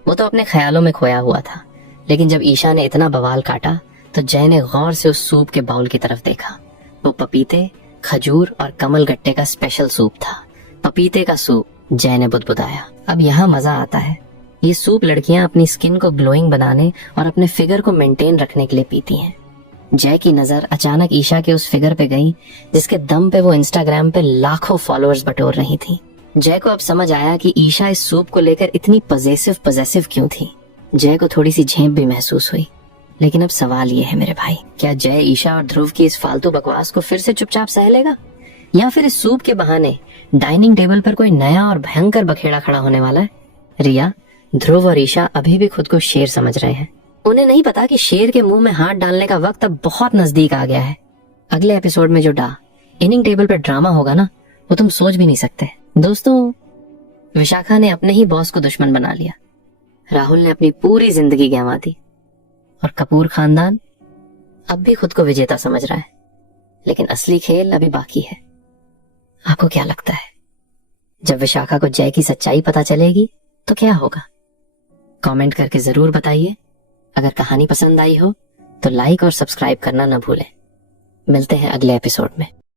वो तो अपने ख्यालों में खोया हुआ था। लेकिन जब ईशा ने इतना बवाल काटा तो जय ने गौर से उस सूप के बाउल की तरफ देखा। वो पपीते, खजूर और कमल गट्टे का स्पेशल सूप था। पपीते का सूप, जय ने बुदबुदाया। अब यहाँ मजा आता है। ये सूप लड़कियां अपनी स्किन को ग्लोइंग बनाने और अपने फिगर को मेंटेन रखने के लिए पीती हैं। जय की नजर अचानक ईशा के उस फिगर पे गई जिसके दम पे वो इंस्टाग्राम पे लाखों फॉलोअर्स बटोर रही थी। जय को अब समझ आया कि ईशा इस सूप को लेकर इतनी पजेसिव क्यों थी। जय को थोड़ी सी झेप भी महसूस हुई। लेकिन अब सवाल ये है मेरे भाई, क्या जय ईशा और ध्रुव की इस फालतू बकवास को फिर से चुपचाप सह लेगा, या फिर इस सूप के बहाने डाइनिंग टेबल पर कोई नया और भयंकर बखेड़ा खड़ा होने वाला है? रिया, ध्रुव और ईशा अभी भी खुद को शेर समझ रहे हैं। उन्हें नहीं पता कि शेर के मुंह में हाथ डालने का वक्त अब बहुत नजदीक आ गया है। अगले एपिसोड में जो डाइनिंग टेबल पर ड्रामा होगा ना, वो तुम सोच भी नहीं सकते। दोस्तों, विशाखा ने अपने ही बॉस को दुश्मन बना लिया। राहुल ने अपनी पूरी जिंदगी गंवा दी और कपूर खानदान अब भी खुद को विजेता समझ रहा है। लेकिन असली खेल अभी बाकी है। आपको क्या लगता है, जब विशाखा को जय की सच्चाई पता चलेगी तो क्या होगा? कमेंट करके जरूर बताइए। अगर कहानी पसंद आई हो तो लाइक और सब्सक्राइब करना न भूलें। मिलते हैं अगले एपिसोड में।